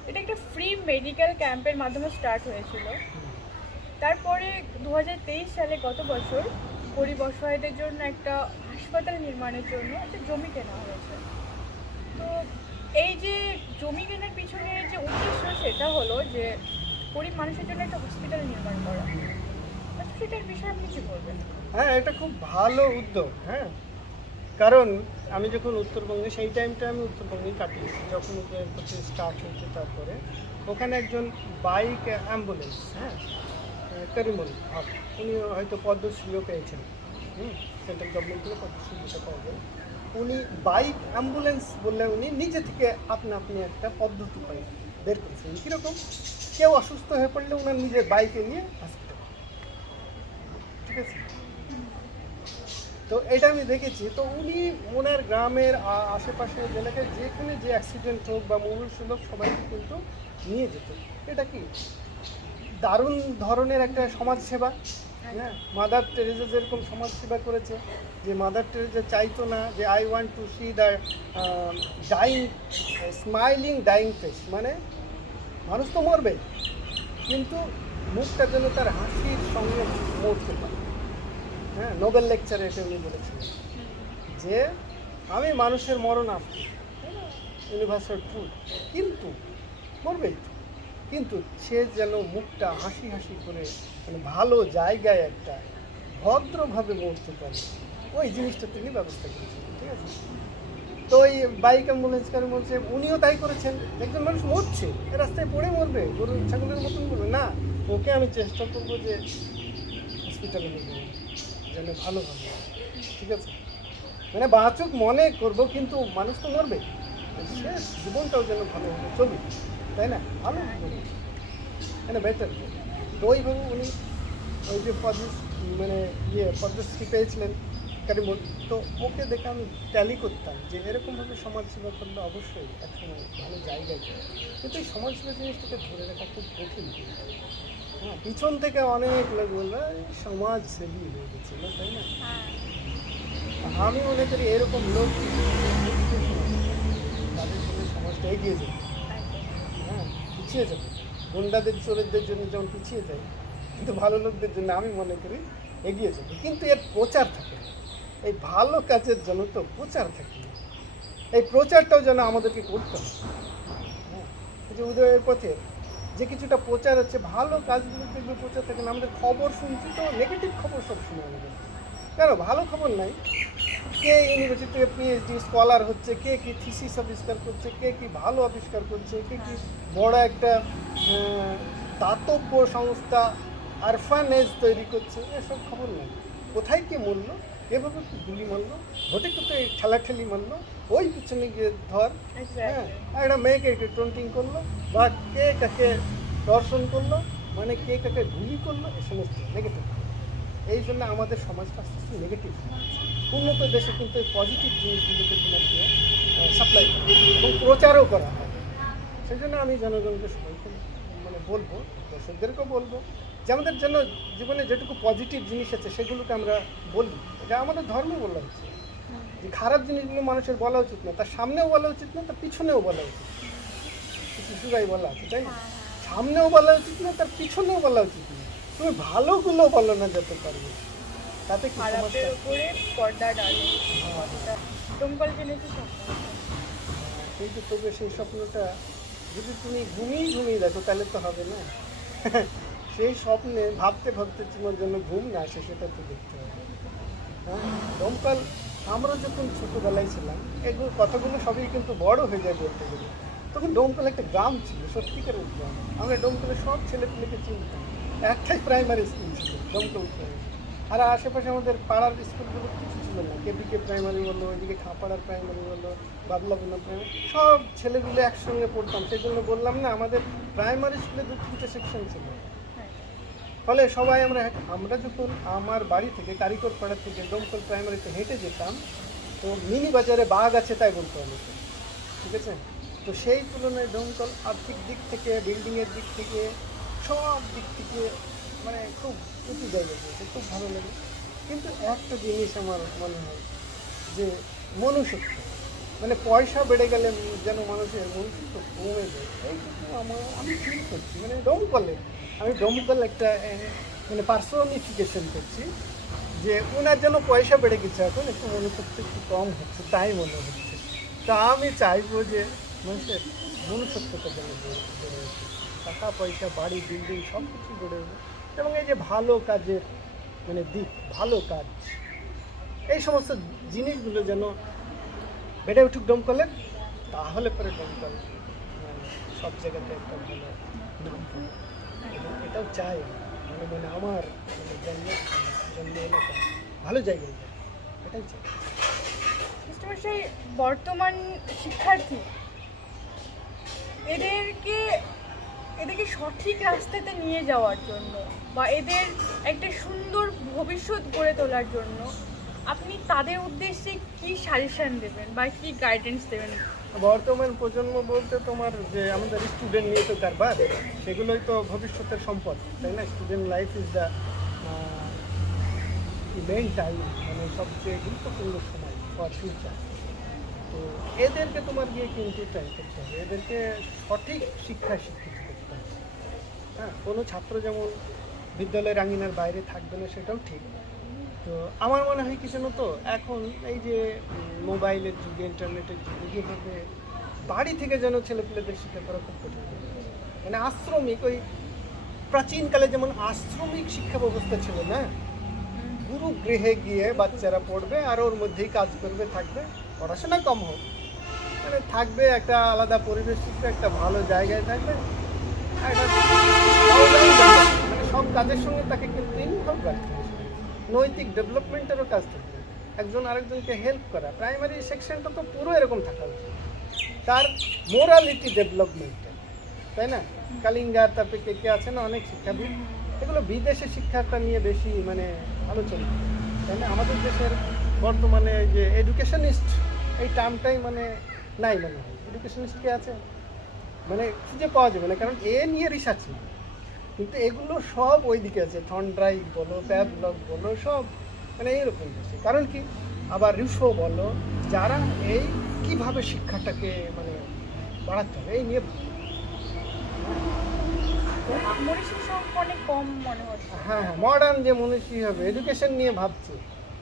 এটা একটা ফ্রি মেডিকেল ক্যাম্পের মাধ্যমে স্টার্ট হয়েছিল। তারপরে 2023 সালে গত বছর গরিব অসহায়দের জন্য একটা হাসপাতাল নির্মাণের জন্য একটা জমি কেনা হয়েছে। তো এই যে জমি কেনার পিছনে যে উদ্দেশ্য, সেটা হলো যে গরিব মানুষের জন্য একটা হসপিটাল নির্মাণ করা। আচ্ছা, সেটার বিষয়ে আপনি কী বলবেন? হ্যাঁ, এটা খুব ভালো উদ্যোগ, হ্যাঁ। কারণ আমি যখন উত্তরবঙ্গে, সেই টাইমটা আমি উত্তরবঙ্গেই কাটিয়েছি যখন উদয়ের পথে স্টার্ট হয়েছে। তারপরে ওখানে একজন বাইক অ্যাম্বুলেন্স, হ্যাঁ, করিমুল হক, উনি হয়তো পদ্মশ্রীও পেয়েছেন, সেন্ট্রাল গভর্নমেন্ট থেকে পদ্মশ্রীটা পাওয়া যায়। উনি বাইক অ্যাম্বুলেন্স বললে উনি নিজে থেকে আপনি একটা পদ্ধতি পাই বের করেছেন। কীরকম? কেউ অসুস্থ হয়ে পড়লে ওনার নিজের বাইকে নিয়ে হসপিটাল, ঠিক আছে। তো এটা আমি দেখেছি। তো উনি ওনার গ্রামের আশেপাশে এলাকায় যেখানে যে অ্যাক্সিডেন্ট হোক বা মুমূর্ষু হোক সবাইকে কিন্তু নিয়ে যেত। এটা কি দারুণ ধরনের একটা সমাজসেবা, হ্যাঁ। মাদার টেরেসা যেরকম সমাজসেবা করেছে, যে মাদার টেরেসা চাইতো না যে I want to see the dying smiling dying face, মানে মানুষ তো মরবে কিন্তু মুখটা যেন তার হাসির সঙ্গে মরতে পারে, হ্যাঁ। নোবেল লেকচারে এটা উনি বলেছিলেন যে আমি মানুষের মরণ আসবে, ইউনিভার্সাল ট্রুথ, কিন্তু মরবেই তো, কিন্তু সে যেন মুখটা হাসি হাসি করে মানে ভালো জায়গায় একটা ভদ্রভাবে মরতে পারে, ওই জিনিসটা তিনি ব্যবস্থা করেছেন, ঠিক আছে। তো ওই বাইক অ্যাম্বুলেন্সকার বলছে উনিও তাই করেছেন। একজন মানুষ মরছে, রাস্তায় পড়ে মরবে, গরু ছাগলের মতন করবে না, ওকে আমি চেষ্টা করবো যে হসপিটালে নিয়ে যাবো যেন ভালোভাবে, ঠিক আছে, মানে বাঁচুক মনে করবো, কিন্তু মানুষ তো মরবে, শেষ জীবনটাও যেন ভালোভাবে চলবে, তাই না, ভালো মানে বেটার। তো ওইভাবে উনি ওই যে মানে পদ্মশ্রী পেয়েছিলেন, কারিমুল, তো ওকে দেখে আমি ট্যালি করতাম যে এরকমভাবে সমাজসেবা করলে অবশ্যই একসময় ভালো জায়গায় যায়। কিন্তু এই সমাজসেবা জিনিসটাকে ধরে রাখা খুব কঠিন। হ্যাঁ, পিছন থেকে অনেক লোক বললো "এই সমাজসেবী হয়ে গেছে না, তাই না?" আমি মনে করি এরকম লোক তাদের জন্য সমাজটা এগিয়ে যাবে। হ্যাঁ, পিছিয়ে যাবে। গুন্ডাদের চোরেদের জন্য যেমন পিছিয়ে যায়, কিন্তু ভালো লোকদের জন্য আমি মনে করি এগিয়ে যাবে। কিন্তু এর প্রচার থাকে না। এই ভালো কাজের জন্য তো প্রচার থাকে না। এই প্রচারটাও যেন আমাদেরকে করতে হবে। হ্যাঁ, এই যে উদয়ের পথে যে কিছুটা প্রচার হচ্ছে, ভালো কাজগুলো দেখবে প্রচার থাকে না। আমাদের খবর শুনছি তো নেগেটিভ খবর সবসময় আমাদের, কেন ভালো খবর নাই। কে ইউনিভার্সিটি থেকে পিএইচডি স্কলার হচ্ছে, কে কি থিসিস আবিষ্কার করছে, কে কি ভালো আবিষ্কার করছে, কে কি বড় একটা দাতব্য সংস্থা আরফানেজ তৈরি করছে, এসব খবর নেই। কোথায় কে মরল, এভাবে কি গুলি মারলো, ভোটে কোথায় ঠেলাঠেলি মারলো, ওই পিছনে গিয়ে ধর, হ্যাঁ, একটা মেয়েকে ট্রন্টিং করলো, বা কে কাকে দর্শন করলো, মানে কে কাকে গুলি করলো, এই সমস্ত নেগেটিভ। এই জন্য আমাদের সমাজটা আস্তে আস্তে নেগেটিভ। উন্নত দেশে কিন্তু এই পজিটিভ জিনিসগুলোকে তোমার দিয়ে সাপ্লাই করা এবং প্রচারও করা হয়। সেই জন্য আমি জনগণকে সবাইকে মানে বলবো, দর্শকদেরকেও বলবো যে আমাদের জন্য জীবনে যেটুকু পজিটিভ জিনিস আছে সেগুলোকে আমরা বলি। এটা আমাদের ধর্মে বলা হচ্ছে যে খারাপ জিনিসগুলো মানুষের বলা উচিত না, তার সামনেও বলা উচিত না, তার পিছনেও বলা উচিত না। কিছু সুরাই বলা আছে, তাই না? সামনেও বলা উচিত না, তার পিছনেও বলা উচিত না। তুমি ভালোগুলো বলো না যত পারবে, তাতে কি খারাপের উপরে পর্দা ডালে দমকল জেনেছি কিন্তু তবে সেই স্বপ্নটা যদি তুমি ঘুমিয়ে দেখো তাহলে তো হবে না। সেই স্বপ্নে ভাবতে ভাবতে তোমার জন্য ঘুম না আসে, সেটা তো দেখতে হবে। হ্যাঁ, দমকল আমরা যখন ছোটোবেলায় ছিলাম, এগুলো কথাগুলো সবই কিন্তু বড় হয়ে যায় বলতে গেলে। তখন ডোমকল একটা গ্রাম ছিল, সত্যিকারের গ্রাম। আমরা ডোমকলের সব ছেলেপুলেকে চিনতাম। একটাই প্রাইমারি স্কুল ছিল ডোমকল প্রাইমারি, আর আশেপাশে আমাদের পাড়ার স্কুলগুলো কিছু ছিল না। কেবিকে প্রাইমারি বলো, ওইদিকে খাপাড়ার প্রাইমারি বলো, বাবলাগুলো প্রাইমারি, সব ছেলেগুলো একসঙ্গে পড়তাম। সেই জন্য বললাম না, আমাদের প্রাইমারি স্কুলে 2-3টে সেকশন ছিল। ফলে সবাই আমরা যখন আমার বাড়ি থেকে কারিগর পাড়া থেকে ডোমকল প্রাইমারিতে হেঁটে যেতাম, তো মিনি বাজারে বাঘ আছে তাই বলতো অনেকে, ঠিক আছে? তো সেই তুলনায় ডোমকল আর্থিক দিক থেকে, বিল্ডিংয়ের দিক থেকে, সব দিক থেকে মানে খুব উঁচু জায়গা দিয়েছে, খুব ভালো লাগে। কিন্তু একটা জিনিস আমার মনে হয় যে মনুষ্যত্ব, মানে পয়সা বেড়ে গেলে যেন মানুষের মনুষ্যত্ব কমে যায়, এইটুকু আমি ফিল করছি। মানে আমি ডোমকল একটা মানে পার্সোনিফিকেশন করছি যে ওনার যেন পয়সা বেড়ে গেছে, এখন একটু মনুষ্যত্ব একটু কম হচ্ছে তাই মনে হচ্ছে। তা আমি চাইবো যে মানুষের মনুষ্যত্বটা যেন বেড়ে ওঠে, টাকা পয়সা বাড়ি বিল্ডিং সব কিছু গড়ে ওঠে, এবং এই যে ভালো কাজের মানে দিক, ভালো কাজ, এই সমস্ত জিনিসগুলো যেন বেড়ে উঠুক ডোমকলের, তাহলে পরে ডোমকল মানে সব জায়গাতে একটা ভালো নাম পাবে। এবং এটাও চাই মানে আমার মানে জন্ম এলাকা ভালো জায়গায় যায়, এটাই চাই। সেই বর্তমান শিক্ষার্থী এদেরকে সঠিক রাস্তাতে নিয়ে যাওয়ার জন্য বা এদের একটা সুন্দর ভবিষ্যৎ গড়ে তোলার জন্য আপনি তাদের উদ্দেশ্যে কি সাজেশন দেবেন বা কি গাইডেন্স দেবেন? বর্তমান প্রজন্ম বলতে তোমার যে আমাদের স্টুডেন্ট নিয়ে তো কারবার, সেগুলোই তো ভবিষ্যতের সম্পদ, তাই না? Student life is the main time, মানে সবচেয়ে গুরুত্বপূর্ণ সময় ফর ফিউচার। তো এদেরকে তোমার গিয়ে কিন্তু ট্রাই করতে হবে, এদেরকে সঠিক শিক্ষায় শিক্ষিত করতে হবে। হ্যাঁ, কোনো ছাত্র যেমন বিদ্যালয়ের আঙিনার বাইরে থাকবে না, সেটাও ঠিক। তো আমার মনে হয় কি জানো তো, এখন এই যে মোবাইলের যুগে, ইন্টারনেটের যুগে, যেভাবে বাড়ি থেকে যেন ছেলেপেলেদের শিক্ষা করা খুব কঠিন হয়ে গেছে। মানে আশ্রমিক, ওই প্রাচীনকালে যেমন আশ্রমিক শিক্ষা ব্যবস্থা ছিল না, গুরু গৃহে গিয়ে বাচ্চারা পড়বে আর ওর মধ্যেই কাজ করবে, থাকবে, পড়াশোনা কম হোক, মানে থাকবে, একটা আলাদা পরিবেশ শিখবে, একটা ভালো জায়গায় থাকবে, একটা মানে সব কাজের সঙ্গে তাকে কিন্তু ইনভলভ রাখতে হবে। নৈতিক ডেভেলপমেন্টেরও কাজ থাকবে, একজন আরেকজনকে হেল্প করা। প্রাইমারি সেকশনটা তো পুরো এরকম থাকা উচিত, তার মোরালিটি ডেভেলপমেন্টে, তাই না? কালিঙ্গার, তারপরে কে আছে না অনেক শিক্ষাবিদ, এগুলো বিদেশে শিক্ষাটা নিয়ে বেশি মানে আলোচনা, তাই না? আমাদের দেশের বর্তমানে যে এডুকেশনিস্ট এই টার্মটাই মানে নাই মনে হয়। এডুকেশনিস্ট কে আছে মানে খুঁজে পাওয়া যাবে না, কারণ এ নিয়ে রিসার্চ নেই। কিন্তু এগুলো সব ওইদিকে আছে, থন্ড্রাইক বলো, প্যাবলক বলো, সব মানে এইরকম আছে। কারণ কি, আবার রুশো বলো, যারা এই কিভাবে শিক্ষাটাকে মানে বাড়াতে হবে এই নিয়ে মনীষীর সংখ্যা অনেক কম মনে হচ্ছে। হ্যাঁ হ্যাঁ, মডার্ন যে মনীষী হবে এডুকেশন নিয়ে ভাবছে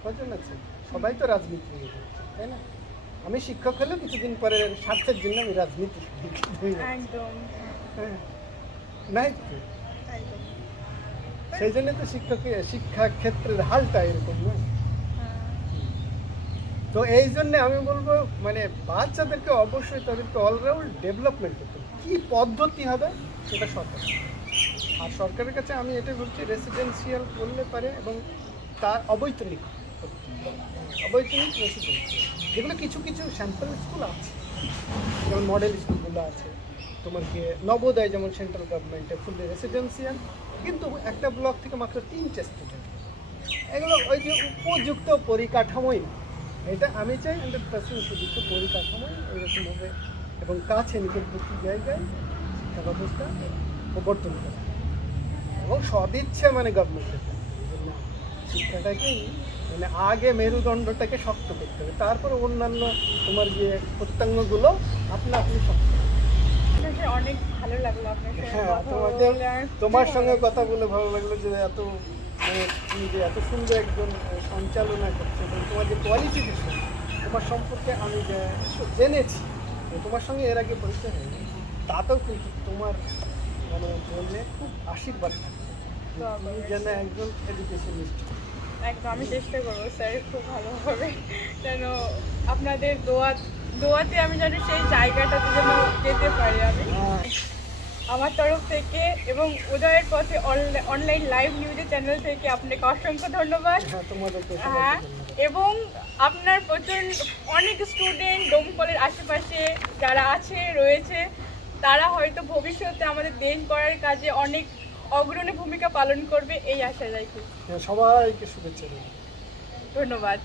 কজন আছে? সবাই তো রাজনীতি নিয়ে ভাবছে, তাই না? আমি শিক্ষক হলেও কিছুদিন পরে স্বার্থের জন্য আমি রাজনীতি করি। একদম হ্যাঁ, নাই তো, একদম। সেই জন্য তো শিক্ষা ক্ষেত্রের হালটা এরকম না। হ্যাঁ। তো এই জন্য আমি বলবো মানে বাচ্চাদেরকে অবশ্যই তাদেরকে অলরাউন্ড ডেভেলপমেন্ট করতে হবে। কী পদ্ধতি হবে সেটা সরকার, আর সরকারের কাছে আমি এটা বলছি রেসিডেন্সিয়াল করলে পারে, এবং তার অবৈতনিক রেসিডেন্সিয়াল, যেগুলো কিছু কিছু স্যাম্পল স্কুল আছে, যেমন মডেল স্কুলগুলো আছে তোমার কি নবোদয়, যেমন সেন্ট্রাল গভর্নমেন্টে ফুললি রেসিডেন্সিয়াল, কিন্তু একটা ব্লক থেকে মাত্র 3টে স্টুডেন্ট। এগুলো ওই যে উপযুক্ত পরিকাঠামোই, এটা আমি চাই 100% উপযুক্ত পরিকাঠামোই এরকমভাবে এবং কাছে নিকটবর্তী জায়গায় শিক্ষা ব্যবস্থা প্রবর্তন করা এবং সদিচ্ছে মানে গভর্নমেন্টের শিক্ষাটাকে মানে আগে মেরুদণ্ডটাকে শক্ত করতে হবে, তারপরে অন্যান্য তোমার যে প্রত্যঙ্গগুলো আপনা আপনি শক্ত। অনেক ভালো লাগলো আপনার সঙ্গে হ্যাঁ, কথা বলে। আর তোমার সঙ্গে কথা বলে ভালো লাগলো যে এত মানে তুমি যে এত সুন্দর একজন সঞ্চালনা করছো এবং তোমার যে কোয়ালিফিকেশন, তোমার সম্পর্কে আমি যে জেনেছি, তোমার সঙ্গে এর আগে পরিচয় হয়নি, তাতেও কিন্তু তোমার মানে জন্য খুব আশীর্বাদ থাকবে তুমি যেন একজন এডুকেশনিস্ট। একদম আমি চেষ্টা করবো স্যার খুব ভালোভাবে, যেন আপনাদের দোয়াতে আমি যেন সেই জায়গাটাতে যেন যেতে পারি আমি আমার তরফ থেকে, এবং উদয়ের পথে অনলাইন লাইভ নিউজের চ্যানেল থেকে আপনাকে অসংখ্য ধন্যবাদ। হ্যাঁ, তোমাদেরকে হ্যাঁ, এবং আপনার প্রচণ্ড অনেক স্টুডেন্ট ডোমকলের আশেপাশে যারা রয়েছে, তারা হয়তো ভবিষ্যতে আমাদের দেশ গড়ার কাজে অনেক অগ্রণী ভূমিকা পালন করবে এই আশা রাখি। সবাইকে শুভেচ্ছা। ধন্যবাদ।